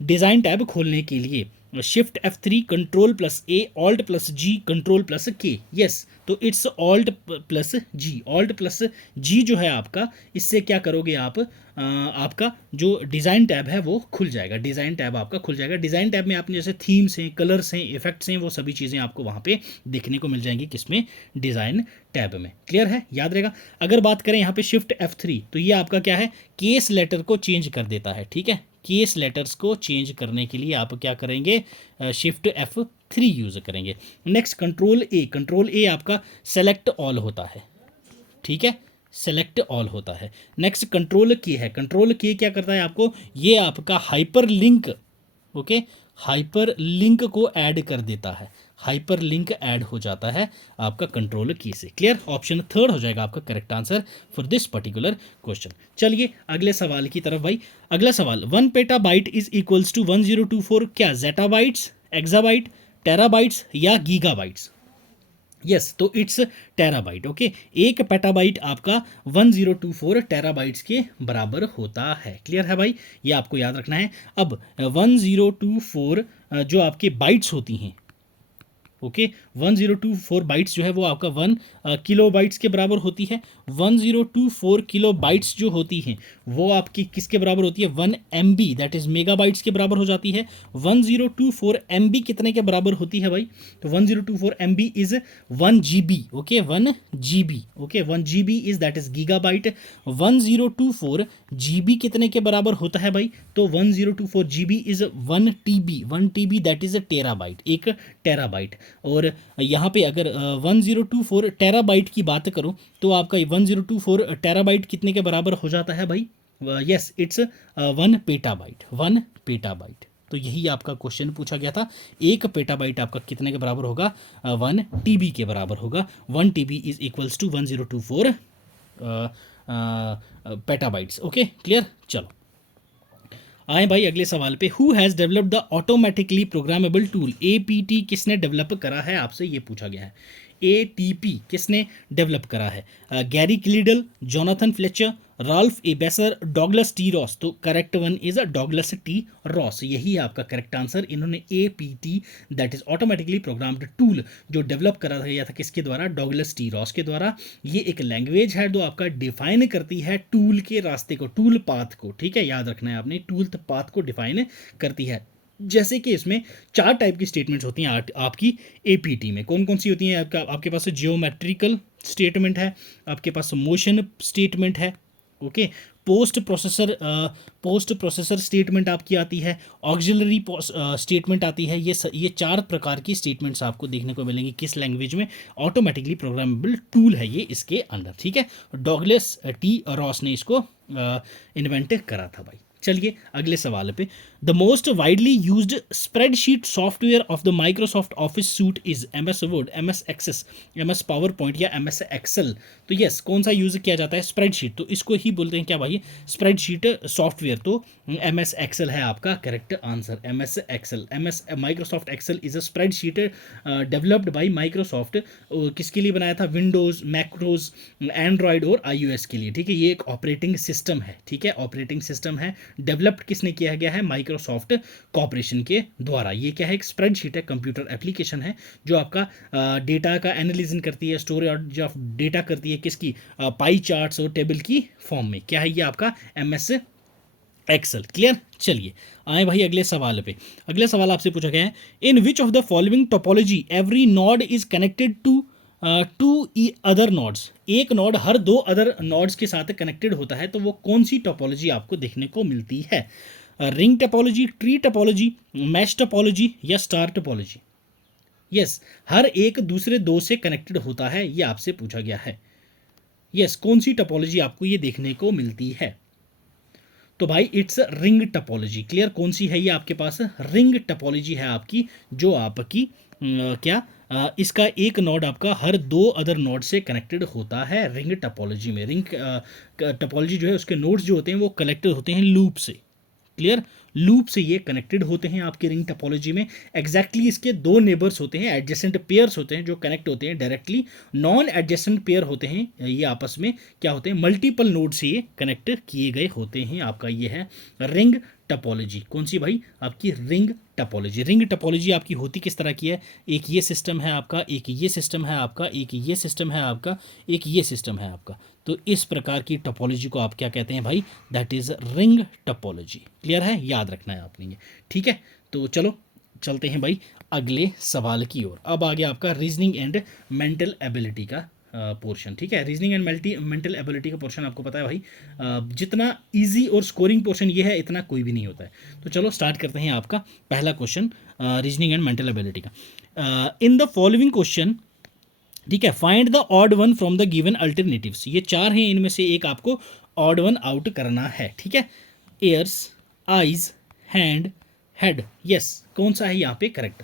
डिज़ाइन टैब खोलने के लिए, shift F3, control plus A, alt plus G, control plus K। Yes, तो it's alt plus G। Alt plus G जो है आपका, इससे क्या करोगे आप, आपका जो डिज़ाइन टैब है वो खुल जाएगा। डिज़ाइन टैब आपका खुल जाएगा। डिज़ाइन टैब में आपने जैसे थीम्स हैं, कलर्स हैं, इफेक्ट्स हैं, वो सभी चीज़ें आपको वहाँ पे देखने को मिल जाएंगी किसमें, डिज़ाइन टैब में। क्लियर है, याद रहेगा। अगर बात करें यहाँ पे शिफ्ट F3, तो ये आपका क्या है, केस लेटर को चेंज कर देता है। ठीक है, केस लेटर्स को चेंज करने के लिए आप क्या करेंगे, शिफ्ट F3 यूज़ करेंगे। Next control A, control A आपका सेलेक्ट ऑल होता है। ठीक है, सेलेक्ट ऑल होता है। नेक्स्ट कंट्रोल K है, कंट्रोल K क्या करता है आपको, ये आपका hyper link, okay, hyper link को ऐड कर देता है। हाइपर लिंक ऐड हो जाता है आपका कंट्रोल की से। क्लियर, ऑप्शन थर्ड हो जाएगा आपका correct answer for this particular question. चलिए अगले सवाल की तरफ भाई। अगला सवाल, 1 पेटाबाइट इज इक्वल्स टू 1024 क्या, जेटाबाइट्स, एक्साबाइट, टेराबाइट्स या गीगाबाइट्स। यस, तो इट्स टेराबाइट। ओके, एक पेटाबाइट आपका 1024 टेराबाइट्स के बराबर होता है। क्लियर है भाई, ये आपको याद रखना है। अब 1024 जो आपके बाइट्स होती हैं, ओके 1024 बाइट्स जो है वो आपका 1 किलोबाइट्स के बराबर होती है। 1024 किलोबाइट्स जो होती हैं वो आपकी किसके बराबर होती है? 1 MB दैट इज मेगाबाइट्स के बराबर हो जाती है। 1024 MB कितने के बराबर होती है भाई? तो 1024 MB is 1 GB। Okay 1 GB। Okay 1 GB is that is gigabyte. 1024 GB कितने के बराबर होता है भाई? तो 1024 GB is 1 TB। 1 TB that is a terabyte, एक टेराबाइट। और यहाँ पे अगर 1024 टेराबाइट की बात करूँ तो आपका 1024 टेराबाइट कितने के बराबर हो जाता है भाई? Yes it's 1 petabyte. 1 पेटाबाइट। तो यही आपका क्वेश्चन पूछा गया था। 1 पेटाबाइट आपका कितने के बराबर होगा? 1 TB के बराबर होगा। 1 TB is equals to 1024 petabytes. Okay clear. चलो आए भाई अगले सवाल पे। Who has developed the automatically programmable tool? APT किसने डेवलप करा है? आपसे ये पूछा गया है। ATP किसने डेवलप करा है? गैरी क्लीडल, जोनाथन फ्लेचर, राल्फ ए बेसर, डॉगलस टी रॉस। तो correct one is Douglas T Ross. यही है आपका करेक्ट आंसर। इन्होंने APT that is automatically programmed tool जो डेवलप करा गया था किसके द्वारा? डॉगलस टी रॉस के द्वारा। ये एक लैंग्वेज है जो आपका डिफाइन करती है टूल के रास्ते को, टूल पाथ को। ठीक है, याद रखना है आपने, टूल पाथ को डिफाइन करती है। जैसे कि इसमें 4 टाइप की स्टेटमेंट्स होती हैं आपकी APT में। कौन कौन सी होती हैं? आपके पास जियोमेट्रिकल स्टेटमेंट है, आपके पास मोशन स्टेटमेंट है, ओके, पोस्ट प्रोसेसर स्टेटमेंट आपकी आती है, ऑक्सिलरी स्टेटमेंट आती है। ये 4 प्रकार की स्टेटमेंट्स आपको देखने को मिलेंगी किस लैंग्वेज में? ऑटोमेटिकली प्रोग्रामेबल टूल है ये इसके अंदर। ठीक है, डॉगलस टी रॉस ने इसको इन्वेंट करा था भाई। चलिए अगले सवाल पे। The most widely used spreadsheet software of the Microsoft Office suite is MS Word, MS Access, MS PowerPoint या MS एक्सेल। तो यस, कौन सा यूज किया जाता है? स्प्रेडशीट। तो इसको ही बोलते हैं क्या भाई? Spreadsheet software. तो MS एक्सेल है आपका correct answer. MS Excel, MS Microsoft Excel is a spreadsheet developed by Microsoft. किसके लिए बनाया था? विंडोज, मैक्रोज, एंड्रॉयड और iOS के लिए। ठीक है, ये एक ऑपरेटिंग सिस्टम है। ठीक है, ऑपरेटिंग सिस्टम है। डेवलप्ड किसने किया गया है? माइक्रोसॉफ्ट कॉर्पोरेशन के द्वारा। ये क्या है? एक स्प्रेडशीट है, कंप्यूटर एप्लीकेशन है जो आपका डेटा का एनालिसिस करती है, स्टोरेज ऑफ डेटा करती है किसकी? पाई चार्ट्स और टेबल की फॉर्म में। क्या है ये आपका? MS Excel. क्लियर। चलिए आए भाई अगले सवाल पे। अगले सवाल आपसे पूछा गया है, in which of the following topology every node is connected to other nodes? एक नोड हर 2 अदर नोड्स के साथ कनेक्टेड होता है, तो वो कौन सी टोपोलॉजी आपको देखने को मिलती है? Ring topology, tree topology, mesh topology या स्टार टोपोलॉजी? यस, हर एक दूसरे 2 से कनेक्टेड होता है, ये आपसे पूछा गया है। यस, कौन सी टोपोलॉजी आपको ये देखने को मिलती है? तो भाई इट्स रिंग टोपोलॉजी। क्लियर। कौन सी है ये आपके पास? रिंग टोपोलॉजी है आपकी, जो आपकी क्या इसका एक नोड आपका हर 2 अदर नोड से कनेक्टेड होता है रिंग टोपोलॉजी में। रिंग टोपोलॉजी जो है उसके नोड्स जो होते हैं वो कनेक्टेड होते हैं लूप से। क्लियर, लूप से ये कनेक्टेड होते हैं आपके रिंग टोपोलॉजी में। एग्जैक्टली इसके 2 नेबर्स होते हैं, एडजेसेंट पेयर्स होते हैं जो कनेक्ट होते हैं डायरेक्टली। नॉन एडजेसेंट पेयर होते हैं, ये आपस में क्या होते हैं? मल्टीपल नोड से ये कनेक्ट किए गए होते हैं। आपका ये है रिंग टोपोलॉजी। कौन सी भाई? आपकी रिंग टोपोलॉजी। रिंग टोपोलॉजी आपकी होती किस तरह की है? एक ये सिस्टम है आपका, एक ये सिस्टम है आपका, एक ये सिस्टम है आपका, एक ये सिस्टम है आपका। तो इस प्रकार की टोपोलॉजी को आप क्या कहते हैं भाई? That is ring topology. Clear है, याद रखना है आपने ये। ठीक है, तो चलो चलते हैं भाई अगले सवाल की ओर। अब आ गया आपका रीजनिंग एंड मेंटल एबिलिटी का पोर्शन। ठीक है, रीजनिंग एंड मेंटल एबिलिटी का पोर्शन आपको पता है भाई, जितना इजी और स्कोरिंग पोर्शन ये है इतना कोई भी नहीं होता है। तो चलो स्टार्ट करते हैं आपका पहला question reasoning and mental ability का। इन द फॉलोइंग क्वेश्चन, ठीक है, find the odd one from the given alternatives. ये 4 हैं, इनमें से एक आपको ऑड वन आउट करना है। ठीक है, ears, eyes, hand, head. Yes, कौन सा है यहाँ पे करेक्ट?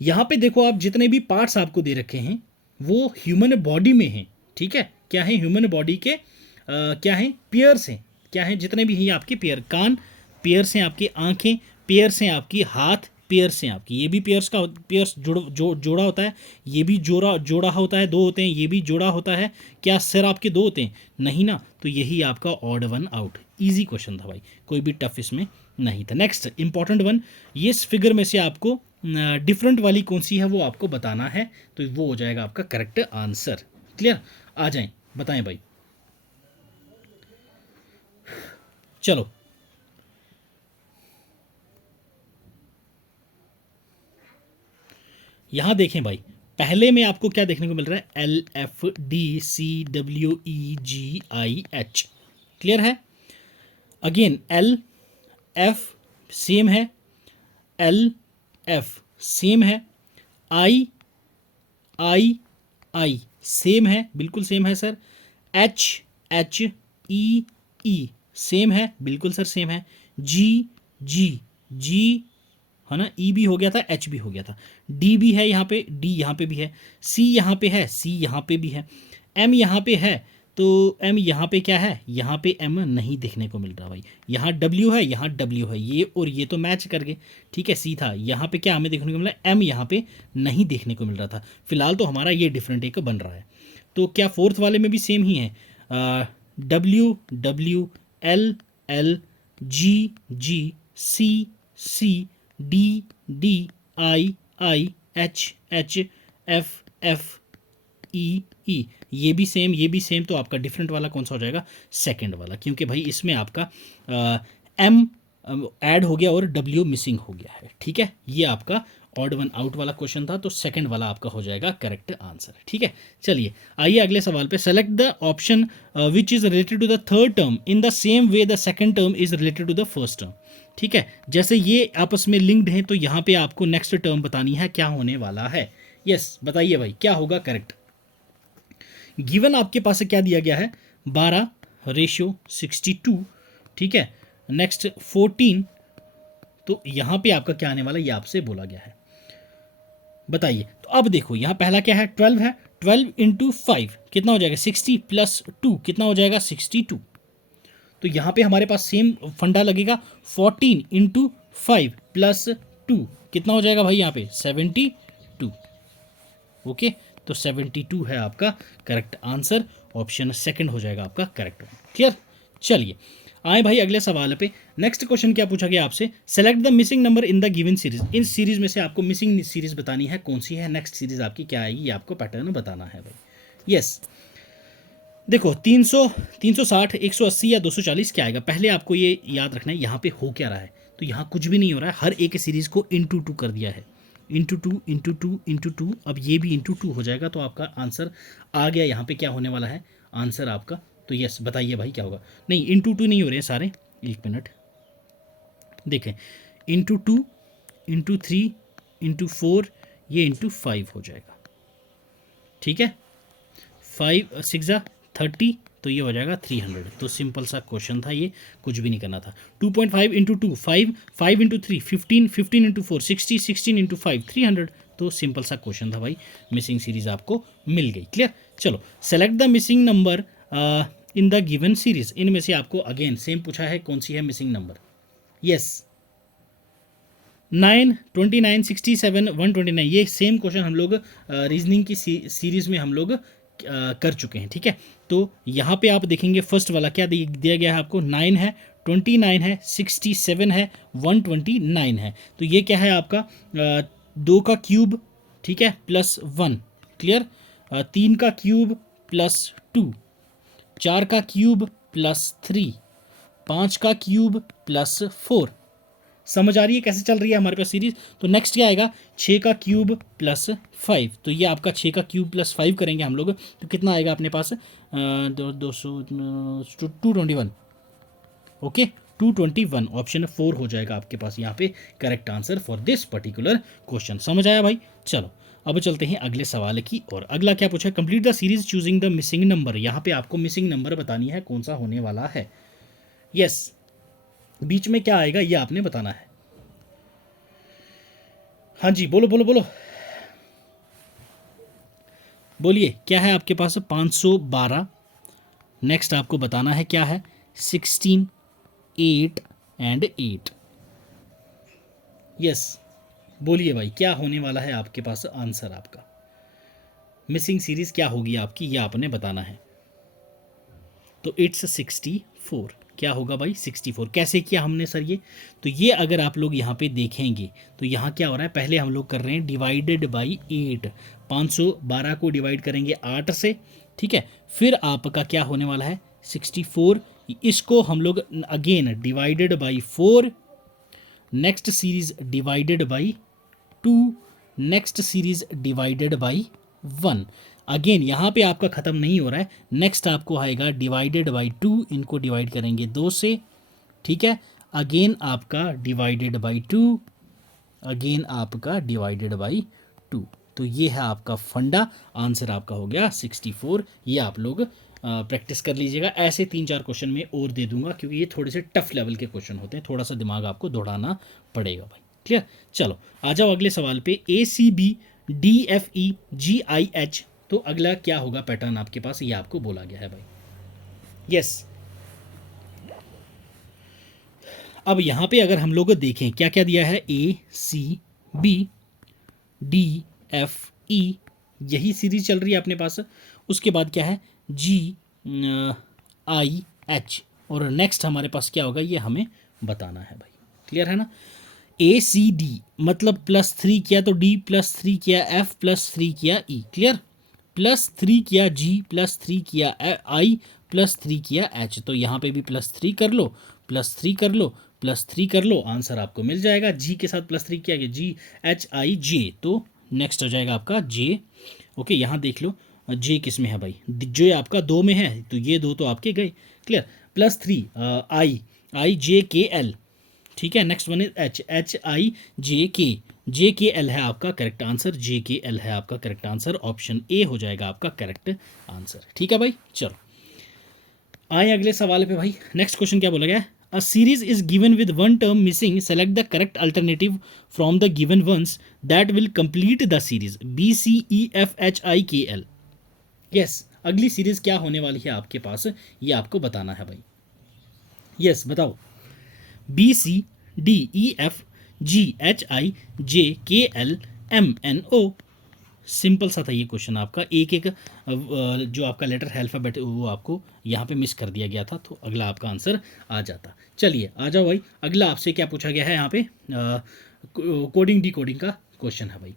यहाँ पे देखो आप, जितने भी पार्ट्स आपको दे रखे हैं वो ह्यूमन बॉडी में हैं। ठीक है, क्या है? ह्यूमन बॉडी के क्या हैं? पेयर्स हैं। क्या हैं? जितने भी हैं आपके पेयर, कान पेयर्स हैं, आपकी आंखें पेयर्स हैं, आपकी हाथ पेयर्स हैं आपकी। ये भी पेयर्स जोड़ा होता है, ये भी जोड़ा होता है, 2 होते हैं, ये भी जोड़ा होता है। क्या सिर आपके 2 होते हैं? नहीं ना। तो यही आपका odd one out. Easy question था भाई, कोई भी टफ इसमें नहीं था। नेक्स्ट इंपॉर्टेंट वन, ये इस फिगर में से आपको डिफरेंट वाली कौन सी है वो आपको बताना है, तो वो हो जाएगा आपका करेक्ट आंसर। क्लियर, आ जाएं, बताएं भाई। चलो यहां देखें भाई, पहले में आपको क्या देखने को मिल रहा है, LFDCWEGIH, क्लियर है। अगेन LF सेम है, LF सेम है, I सेम है, बिल्कुल सेम है सर। HHEE सेम है, बिल्कुल सर सेम है। G है ना, ई भी हो गया था, एच भी हो गया था, डी भी है यहाँ पे, डी यहाँ पे भी है, सी यहाँ पे है, सी यहाँ पे भी है, एम यहाँ पे है, तो एम यहाँ पे क्या है, यहाँ पे एम नहीं देखने को मिल रहा भाई। यहाँ डब्ल्यू है, यहाँ डब्ल्यू है, ये और ये तो मैच कर गए, ठीक है। सी था, यहाँ पे क्या हमें देखने को मिला, एम यहाँ पे नहीं देखने को मिल रहा था। फिलहाल तो हमारा ये डिफरेंट एक बन रहा है। तो क्या फोर्थ वाले में भी सेम ही है, W W, L L, G G, C C, D D, I H H, F F, E E, ये भी सेम, ये भी सेम। तो आपका डिफरेंट वाला कौन सा हो जाएगा, सेकंड वाला, क्योंकि भाई इसमें आपका एम ऐड हो गया और डब्ल्यू मिसिंग हो गया है, ठीक है। ये आपका ऑड वन आउट वाला क्वेश्चन था, तो सेकंड वाला आपका हो जाएगा करेक्ट आंसर, ठीक है। चलिए आइए अगले सवाल पे। Select the option which is related to the third term in the same way the second term is related to the first term, ठीक है। जैसे ये आपस में लिंक्ड हैं, तो यहाँ पे आपको नेक्स्ट टर्म बतानी है क्या होने वाला है। यस, बताइए भाई क्या होगा करेक्ट। गिवन आपके पास क्या दिया गया है, 12:62, ठीक है। नेक्स्ट 14, तो यहाँ पे आपका क्या आने वाला है, ये आपसे बोला गया है, बताइए। तो अब देखो यहाँ पहला क्या है, 12 है, 12 इंटू 5 कितना हो जाएगा, 60 प्लस 2 कितना हो जाएगा, 62। तो यहाँ पे हमारे पास सेम फंडा लगेगा, 14 इंटू 5 प्लस 2 कितना हो जाएगा भाई, यहाँ पे 72। ओके, तो 72 है आपका करेक्ट आंसर, ऑप्शन सेकंड हो जाएगा आपका करेक्ट। क्लियर, चलिए आए भाई अगले सवाल पे। नेक्स्ट क्वेश्चन क्या पूछा गया आपसे, select the missing number in the given series. In series में से आपको मिसिंग सीरीज बतानी है, कौन सी है, नेक्स्ट सीरीज आपकी क्या आएगी, ये आपको पैटर्न बताना है भाई। यस, देखो 300, 360, 180 या 240 क्या आएगा, पहले आपको ये याद रखना है यहाँ पे हो क्या रहा है। तो यहाँ कुछ भी नहीं हो रहा है, हर एक सीरीज को इंटू टू कर दिया है, into two into two into two, अब ये भी इंटू टू हो जाएगा, तो आपका आंसर आ गया। यहाँ पे क्या होने वाला है आंसर आपका, तो यस बताइए भाई क्या होगा। नहीं, इंटू टू नहीं हो रहे हैं सारे, एक मिनट देखें, into two, into three, into four, ये इंटू 5 हो जाएगा, ठीक है। 5 6 30, तो ये हो जाएगा 300। तो सिंपल सा क्वेश्चन था ये, कुछ भी नहीं करना था। 2.5 into two 5, 5 into three 15, 15 into four 60, 16 into 5 300। तो सिंपल सा क्वेश्चन था भाई, मिसिंग सीरीज आपको मिल गई। क्लियर, चलो select the missing number in the given series. इनमें से आपको अगेन सेम पूछा है, कौन सी है मिसिंग नंबर। यस, 9, 29, 67, 129, ये सेम क्वेश्चन हम लोग रीजनिंग की सीरीज में हम लोग कर चुके हैं, ठीक है। तो यहाँ पे आप देखेंगे फर्स्ट वाला क्या दिया गया है आपको, 9 है, 29 है, 67 है, 129 है। तो ये क्या है आपका 2 का क्यूब, ठीक है, प्लस 1, क्लियर। 3 का क्यूब प्लस 2, 4 का क्यूब प्लस 3, 5 का क्यूब प्लस 4। समझ आ रही है कैसे चल रही है हमारे पास सीरीज। तो नेक्स्ट क्या आएगा, 6 का क्यूब प्लस 5, तो ये आपका 6 का क्यूब प्लस 5 करेंगे हम लोग, तो कितना आएगा अपने पास, 221। ओके, 221 ऑप्शन 4 हो जाएगा आपके पास यहाँ पे correct answer for this particular question. समझ आया भाई। चलो अब चलते हैं अगले सवाल की और। अगला क्या पूछा, complete the series choosing the missing number. यहाँ पे आपको मिसिंग नंबर बतानी है, कौन सा होने वाला है। यस, बीच में क्या आएगा ये आपने बताना है। हाँ जी, बोलो बोलो बोलो, बोलिए क्या है आपके पास, 512। नेक्स्ट आपको बताना है क्या है, 16, 8 एंड 8। यस, बोलिए भाई क्या होने वाला है आपके पास आंसर आपका, मिसिंग सीरीज क्या होगी आपकी, ये आपने बताना है। तो इट्स 64, क्या होगा भाई 64। कैसे किया हमने सर ये? तो ये अगर आप लोग यहाँ पे देखेंगे तो यहाँ क्या हो रहा है, पहले हम लोग कर रहे हैं डिवाइडेड बाई 8, 512 को डिवाइड करेंगे 8 से, ठीक है, फिर आपका क्या होने वाला है 64, इसको हम लोग again divided by 4, next series divided by 2, next series divided by 1। Again यहाँ पे आपका ख़त्म नहीं हो रहा है, नेक्स्ट आपको आएगा डिवाइडेड बाई 2, इनको डिवाइड करेंगे 2 से, ठीक है, अगेन आपका डिवाइडेड बाई 2, अगेन आपका डिवाइडेड बाई 2। तो ये है आपका फंडा, आंसर आपका हो गया 64। ये आप लोग प्रैक्टिस कर लीजिएगा। ऐसे 3-4 क्वेश्चन में और दे दूंगा क्योंकि ये थोड़े से टफ लेवल के क्वेश्चन होते हैं, थोड़ा सा दिमाग आपको दौड़ाना पड़ेगा भाई। क्लियर? चलो आ जाओ अगले सवाल पे। ACBDFEGIH, तो अगला क्या होगा पैटर्न आपके पास, ये आपको बोला गया है भाई। यस, अब यहाँ पे अगर हम लोग देखें क्या क्या दिया है, ACBDFE, यही सीरीज चल रही है अपने पास। उसके बाद क्या है GIH, और नेक्स्ट हमारे पास क्या होगा ये हमें बताना है भाई। क्लियर है ना? ACD मतलब +3 किया तो D, +3 किया F, +3 किया E। क्लियर? +3 किया G, +3 किया I, +3 किया H। तो यहाँ पे भी +3 कर लो, +3 कर लो, +3 कर लो, आंसर आपको मिल जाएगा। G के साथ +3 किया गया, GHIJ, तो नेक्स्ट हो जाएगा आपका J। ओके, यहाँ देख लो J किस में है भाई, जो आपका 2 में है, तो ये 2 तो आपके गए। क्लियर? +3 IJKL, ठीक है, नेक्स्ट वन इज HIJK है आपका करेक्ट आंसर, JKL है आपका करेक्ट आंसर, ऑप्शन ए हो जाएगा आपका करेक्ट आंसर। ठीक है भाई, चलो आए अगले सवाल पे भाई। नेक्स्ट क्वेश्चन क्या बोला गया है, a series is given with one term missing, select the correct alternative from the given ones that will complete the series, BCEFHIKL। Yes, अगली सीरीज क्या होने वाली है आपके पास, ये आपको बताना है भाई। यस बताओ, BCDEFGHIJKLMNO। सिंपल सा था ये क्वेश्चन आपका, एक एक जो आपका लेटर अल्फाबेट वो आपको यहाँ पे मिस कर दिया गया था, तो अगला आपका आंसर आ जाता। चलिए आ जाओ भाई, अगला आपसे क्या पूछा गया है यहाँ पे, कोडिंग डिकोडिंग का क्वेश्चन है भाई।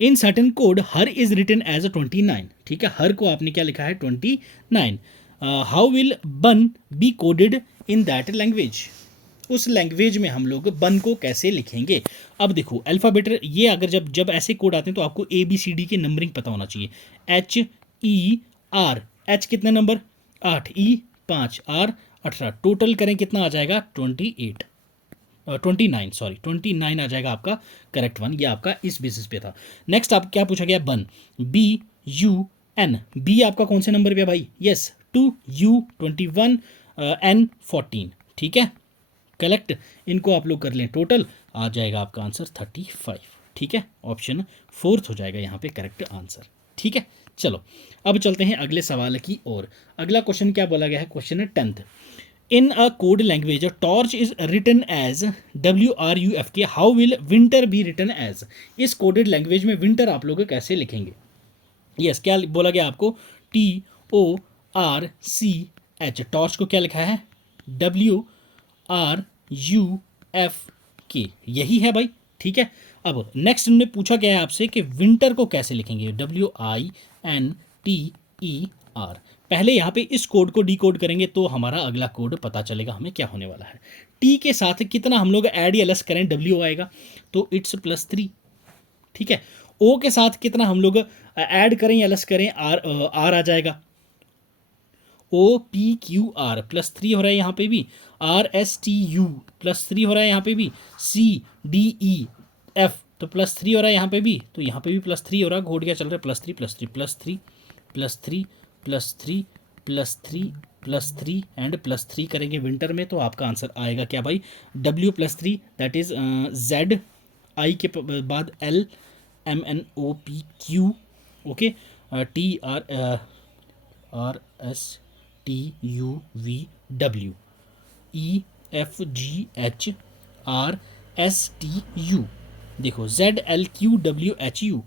In certain code her is written as 29, ठीक है, हर को आपने क्या लिखा है 29। हाउ विल बन be coded in that language, उस लैंग्वेज में हम लोग बन को कैसे लिखेंगे। अब देखो अल्फ़ाबेट, ये अगर जब ऐसे कोड आते हैं तो आपको ABCD की नंबरिंग पता होना चाहिए। HER, H कितने नंबर 8, E 5, R 18, टोटल करें कितना आ जाएगा 29 आ जाएगा आपका करेक्ट वन। ये आपका इस बेसिस पे था। नेक्स्ट आप क्या पूछा गया, बन BUN, बी आपका कौन से नंबर पे भाई, यस 2, U 21, N 14, ठीक है, कलेक्ट इनको आप लोग कर लें, टोटल आ जाएगा आपका आंसर 35, ठीक है, ऑप्शन 4 हो जाएगा यहाँ पे करेक्ट आंसर। ठीक है, चलो अब चलते हैं अगले सवाल की ओर। अगला क्वेश्चन क्या बोला गया है, क्वेश्चन है 10th। In a code language torch is written as WRUFK, how will winter be written as, इस कोडेड लैंग्वेज में विंटर आप लोग कैसे लिखेंगे। यस, क्या बोला गया आपको, TORCH, टॉर्च को क्या लिखा है WRUFK, यही है भाई। ठीक है, अब नेक्स्ट हमने पूछा गया है आपसे कि विंटर को कैसे लिखेंगे, WINTER। पहले यहाँ पे इस कोड को डीकोड करेंगे तो हमारा अगला कोड पता चलेगा हमें क्या होने वाला है। टी के साथ कितना हम लोग ऐड या लेस करें, W आएगा तो इट्स +3, ठीक है। O के साथ कितना हम लोग ऐड करें या लेस करें, R आ जाएगा, OPQR +3 हो रहा है यहाँ पे भी, RSTU +3 हो रहा है यहाँ पे भी, CDEF तो +3 हो रहा है यहाँ पे भी, तो यहाँ पे भी +3 हो रहा है, घोट गया चल रहा है +3 +3 +3 +3 +3 +3 +3 एंड +3 करेंगे विंटर में, तो आपका आंसर आएगा क्या भाई, W +3 that is Z, I के बाद LMNOPQ, ओके, TRSTUVW EFGHRSTU, देखो ZLQWHU,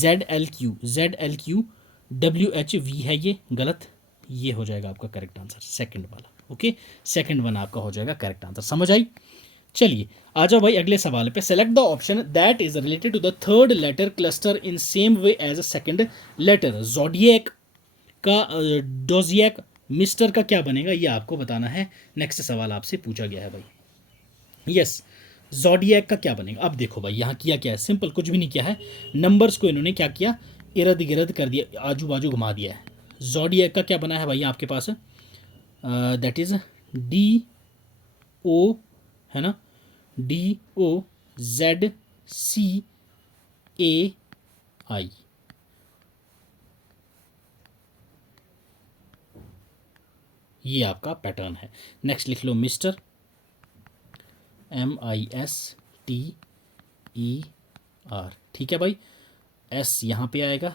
ZLQWHV है, ये गलत, ये हो जाएगा आपका करेक्ट आंसर सेकंड वाला। ओके, सेकंड वन आपका हो जाएगा करेक्ट आंसर। समझ आई? चलिए आ जाओ भाई अगले सवाल पे। Select the option that is related to the third letter cluster in same way as a second letter. Zodiac का डोजियक मिस्टर का क्या बनेगा, ये आपको बताना है। नेक्स्ट सवाल आपसे पूछा गया है भाई। यस, ज़ोडिएक का क्या बनेगा। अब देखो भाई यहाँ किया क्या है, सिंपल, कुछ भी नहीं किया है। नंबर्स को इन्होंने क्या किया, इर्द गिर्द कर दिया, आजू बाजू घुमा दिया है। ज़ोडिएक का क्या बना है भाई आपके पास, दैट इज DO, है ना, DOZCAI। ये आपका पैटर्न है। नेक्स्ट लिख लो मिस्टर, MISTER, ठीक है भाई। S यहाँ पे आएगा,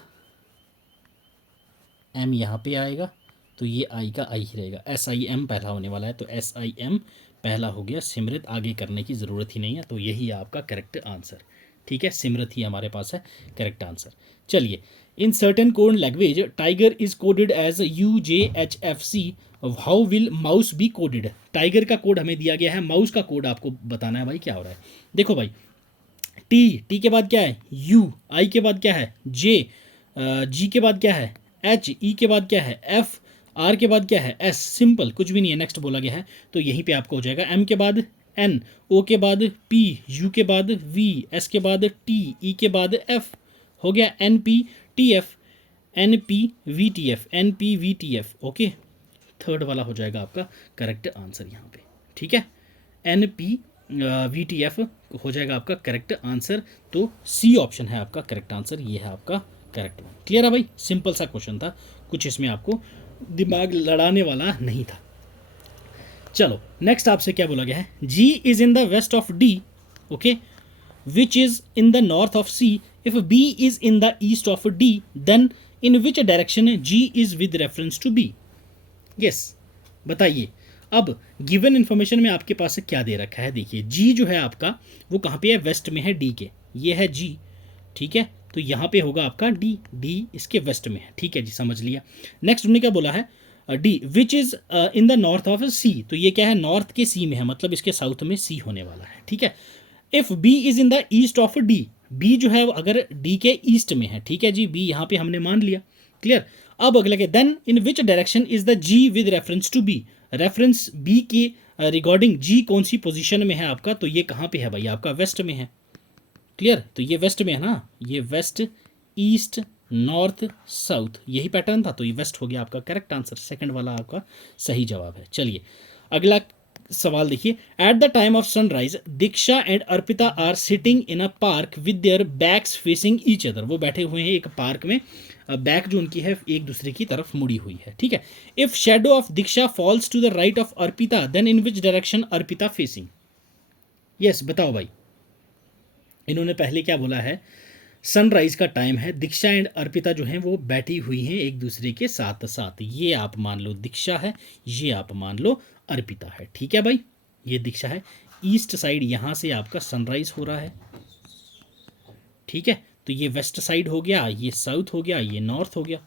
M यहाँ पे आएगा, तो ये I का I ही रहेगा। SIM पहला होने वाला है, तो SIM पहला हो गया। सिमरत आगे करने की ज़रूरत ही नहीं है, तो यही आपका करेक्ट आंसर। ठीक है, सिमरत ही हमारे पास है करेक्ट आंसर। चलिए, in certain code language tiger is coded as UJHFC, how will mouse be coded. Tiger का कोड हमें दिया गया है, माउस का कोड आपको बताना है भाई क्या हो रहा है। देखो भाई, टी के बाद क्या है U, आई के बाद क्या है J, G के बाद क्या है H, E के बाद क्या है F, R के बाद क्या है S। सिंपल, कुछ भी नहीं है, नेक्स्ट बोला गया है, तो यहीं पे आपको हो जाएगा। M के बाद N, O के बाद P, U के बाद V, S के बाद T, E के बाद F, हो गया NPTF, NPVTF। ओके, थर्ड वाला हो जाएगा आपका करेक्ट आंसर यहाँ पे। ठीक है, NPVTF हो जाएगा आपका करेक्ट आंसर। तो C ऑप्शन है आपका करेक्ट आंसर, ये है आपका करेक्ट वन। क्लियर है भाई, सिंपल सा क्वेश्चन था, कुछ इसमें आपको दिमाग लड़ाने वाला नहीं था। चलो नेक्स्ट आपसे क्या बोला गया है, G is in the west of D, okay, which is in the north of C, if B is in the east of D, then in which direction G is with reference to B। Yes, बताइए। अब given information में आपके पास क्या दे रखा है, देखिए G जो है आपका वो कहाँ पे है, वेस्ट में है D के, ये है G, ठीक है, तो यहाँ पे होगा आपका D इसके वेस्ट में है। ठीक है जी, समझ लिया। नेक्स्ट उन्होंने क्या बोला है, D which is in the north of C, तो ये क्या है, नॉर्थ के C में है, मतलब इसके साउथ में C होने वाला है। ठीक है, if B is in the east of D, B जो है अगर D के ईस्ट में है, ठीक है जी, B यहाँ पे हमने मान लिया। क्लियर। अब अगला के then in which direction is the G with reference to B, reference B के रिगार्डिंग G कौन सी पोजीशन में है आपका, तो ये कहाँ पे है भाई, आपका वेस्ट में है। क्लियर, तो ये वेस्ट में है ना, ये वेस्ट, ईस्ट, नॉर्थ, साउथ, यही पैटर्न था, तो ये वेस्ट हो गया आपका करेक्ट आंसर। सेकंड वाला आपका सही जवाब है। चलिए अगला सवाल देखिए, at the time of sunrise Diksha and Arpita are sitting in a park with their backs facing each other, वो बैठे हुए हैं एक पार्क में, बैक जो उनकी है एक दूसरे की तरफ मुड़ी हुई है। ठीक है, if shadow of Diksha falls to the right of Arpita, then in which direction Arpita facing. Yes, बताओ भाई। इन्होंने पहले क्या बोला है, सनराइज का टाइम है, दीक्षा एंड अर्पिता जो हैं वो बैठी हुई हैं एक दूसरे के साथ साथ, ये आप मान लो दीक्षा है, ये आप मान लो अर्पिता है। ठीक है भाई, ये दीक्षा है, ईस्ट साइड यहाँ से आपका सनराइज हो रहा है। ठीक है, तो ये वेस्ट साइड हो गया, ये साउथ हो गया, ये नॉर्थ हो गया।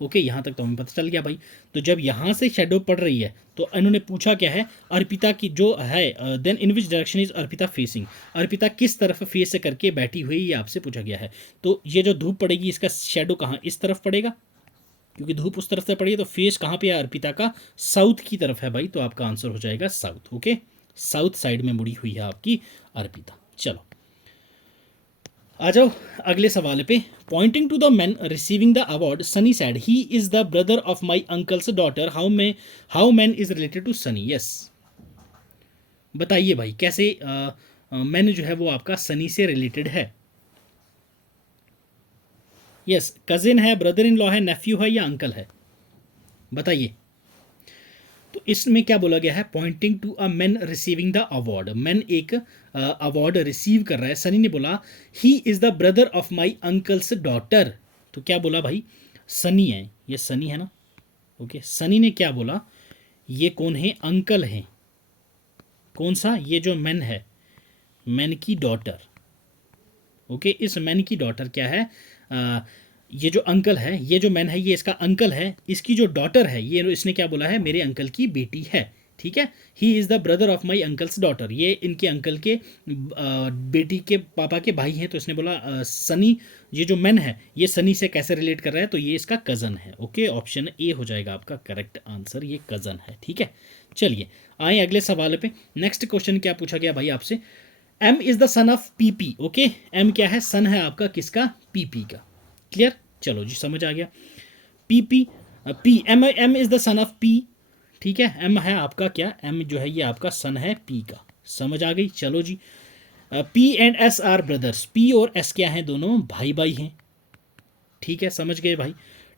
ओके, यहाँ तक तो हमें पता चल गया भाई। तो जब यहाँ से शेडो पड़ रही है तो इन्होंने पूछा क्या है, अर्पिता की जो है, then in which direction is Arpita facing, Arpita किस तरफ फेस करके बैठी हुई, ये आपसे पूछा गया है। तो ये जो धूप पड़ेगी इसका शेडो कहाँ, इस तरफ पड़ेगा, क्योंकि धूप उस तरफ से पड़ी है, तो फेस कहाँ पे है अर्पिता का, साउथ की तरफ है भाई, तो आपका आंसर हो जाएगा साउथ। ओके, साउथ साइड में मुड़ी हुई है आपकी अर्पिता। चलो आ जाओ अगले सवाल पे। Pointing to the man receiving the award, Sunny said he is the brother of my uncle's daughter, how man is related to Sunny. Yes, बताइए भाई कैसे मैन जो है वो आपका सनी से रिलेटेड है। यस, कजिन है, ब्रदर इन लॉ है, नेफ्यू है या अंकल है, बताइए। तो इसमें क्या बोला गया है, pointing to a man receiving the award, man एक अवार्ड रिसीव कर रहा है। सनी ने बोला he is the brother of my uncle's daughter, तो क्या बोला भाई, सनी है, ये सनी है ना। ओके, सनी ने क्या बोला, ये कौन है, अंकल है, कौन सा, ये जो मैन है, मैन की डॉटर। ओके, इस मैन की डॉटर क्या है, ये जो अंकल है, ये जो मैन है ये इसका अंकल है, इसकी जो डॉटर है ये इसने क्या बोला है, मेरे अंकल की बेटी है। ठीक है। He is the brother of my uncle's daughter, ये इनके अंकल के बेटी के पापा के भाई हैं, तो इसने बोला सनी, ये जो मैन है ये सनी से कैसे रिलेट कर रहा है, तो ये इसका कज़न है। ओके, ऑप्शन ए हो जाएगा आपका करेक्ट आंसर, ये कज़न है। ठीक है, चलिए आए अगले सवाल पे। नेक्स्ट क्वेश्चन क्या पूछा गया भाई आपसे, M is the son of P P. Okay, M क्या है, सन है आपका किसका, पी पी का। क्लियर, चलो जी समझ आ गया। P P P M M is the son of P. ठीक है, एम है आपका क्या, एम जो है ये आपका सन है पी का, समझ आ गई। चलो जी, P and S R brothers, P और एस क्या हैं, दोनों भाई भाई हैं। ठीक है, समझ गए भाई।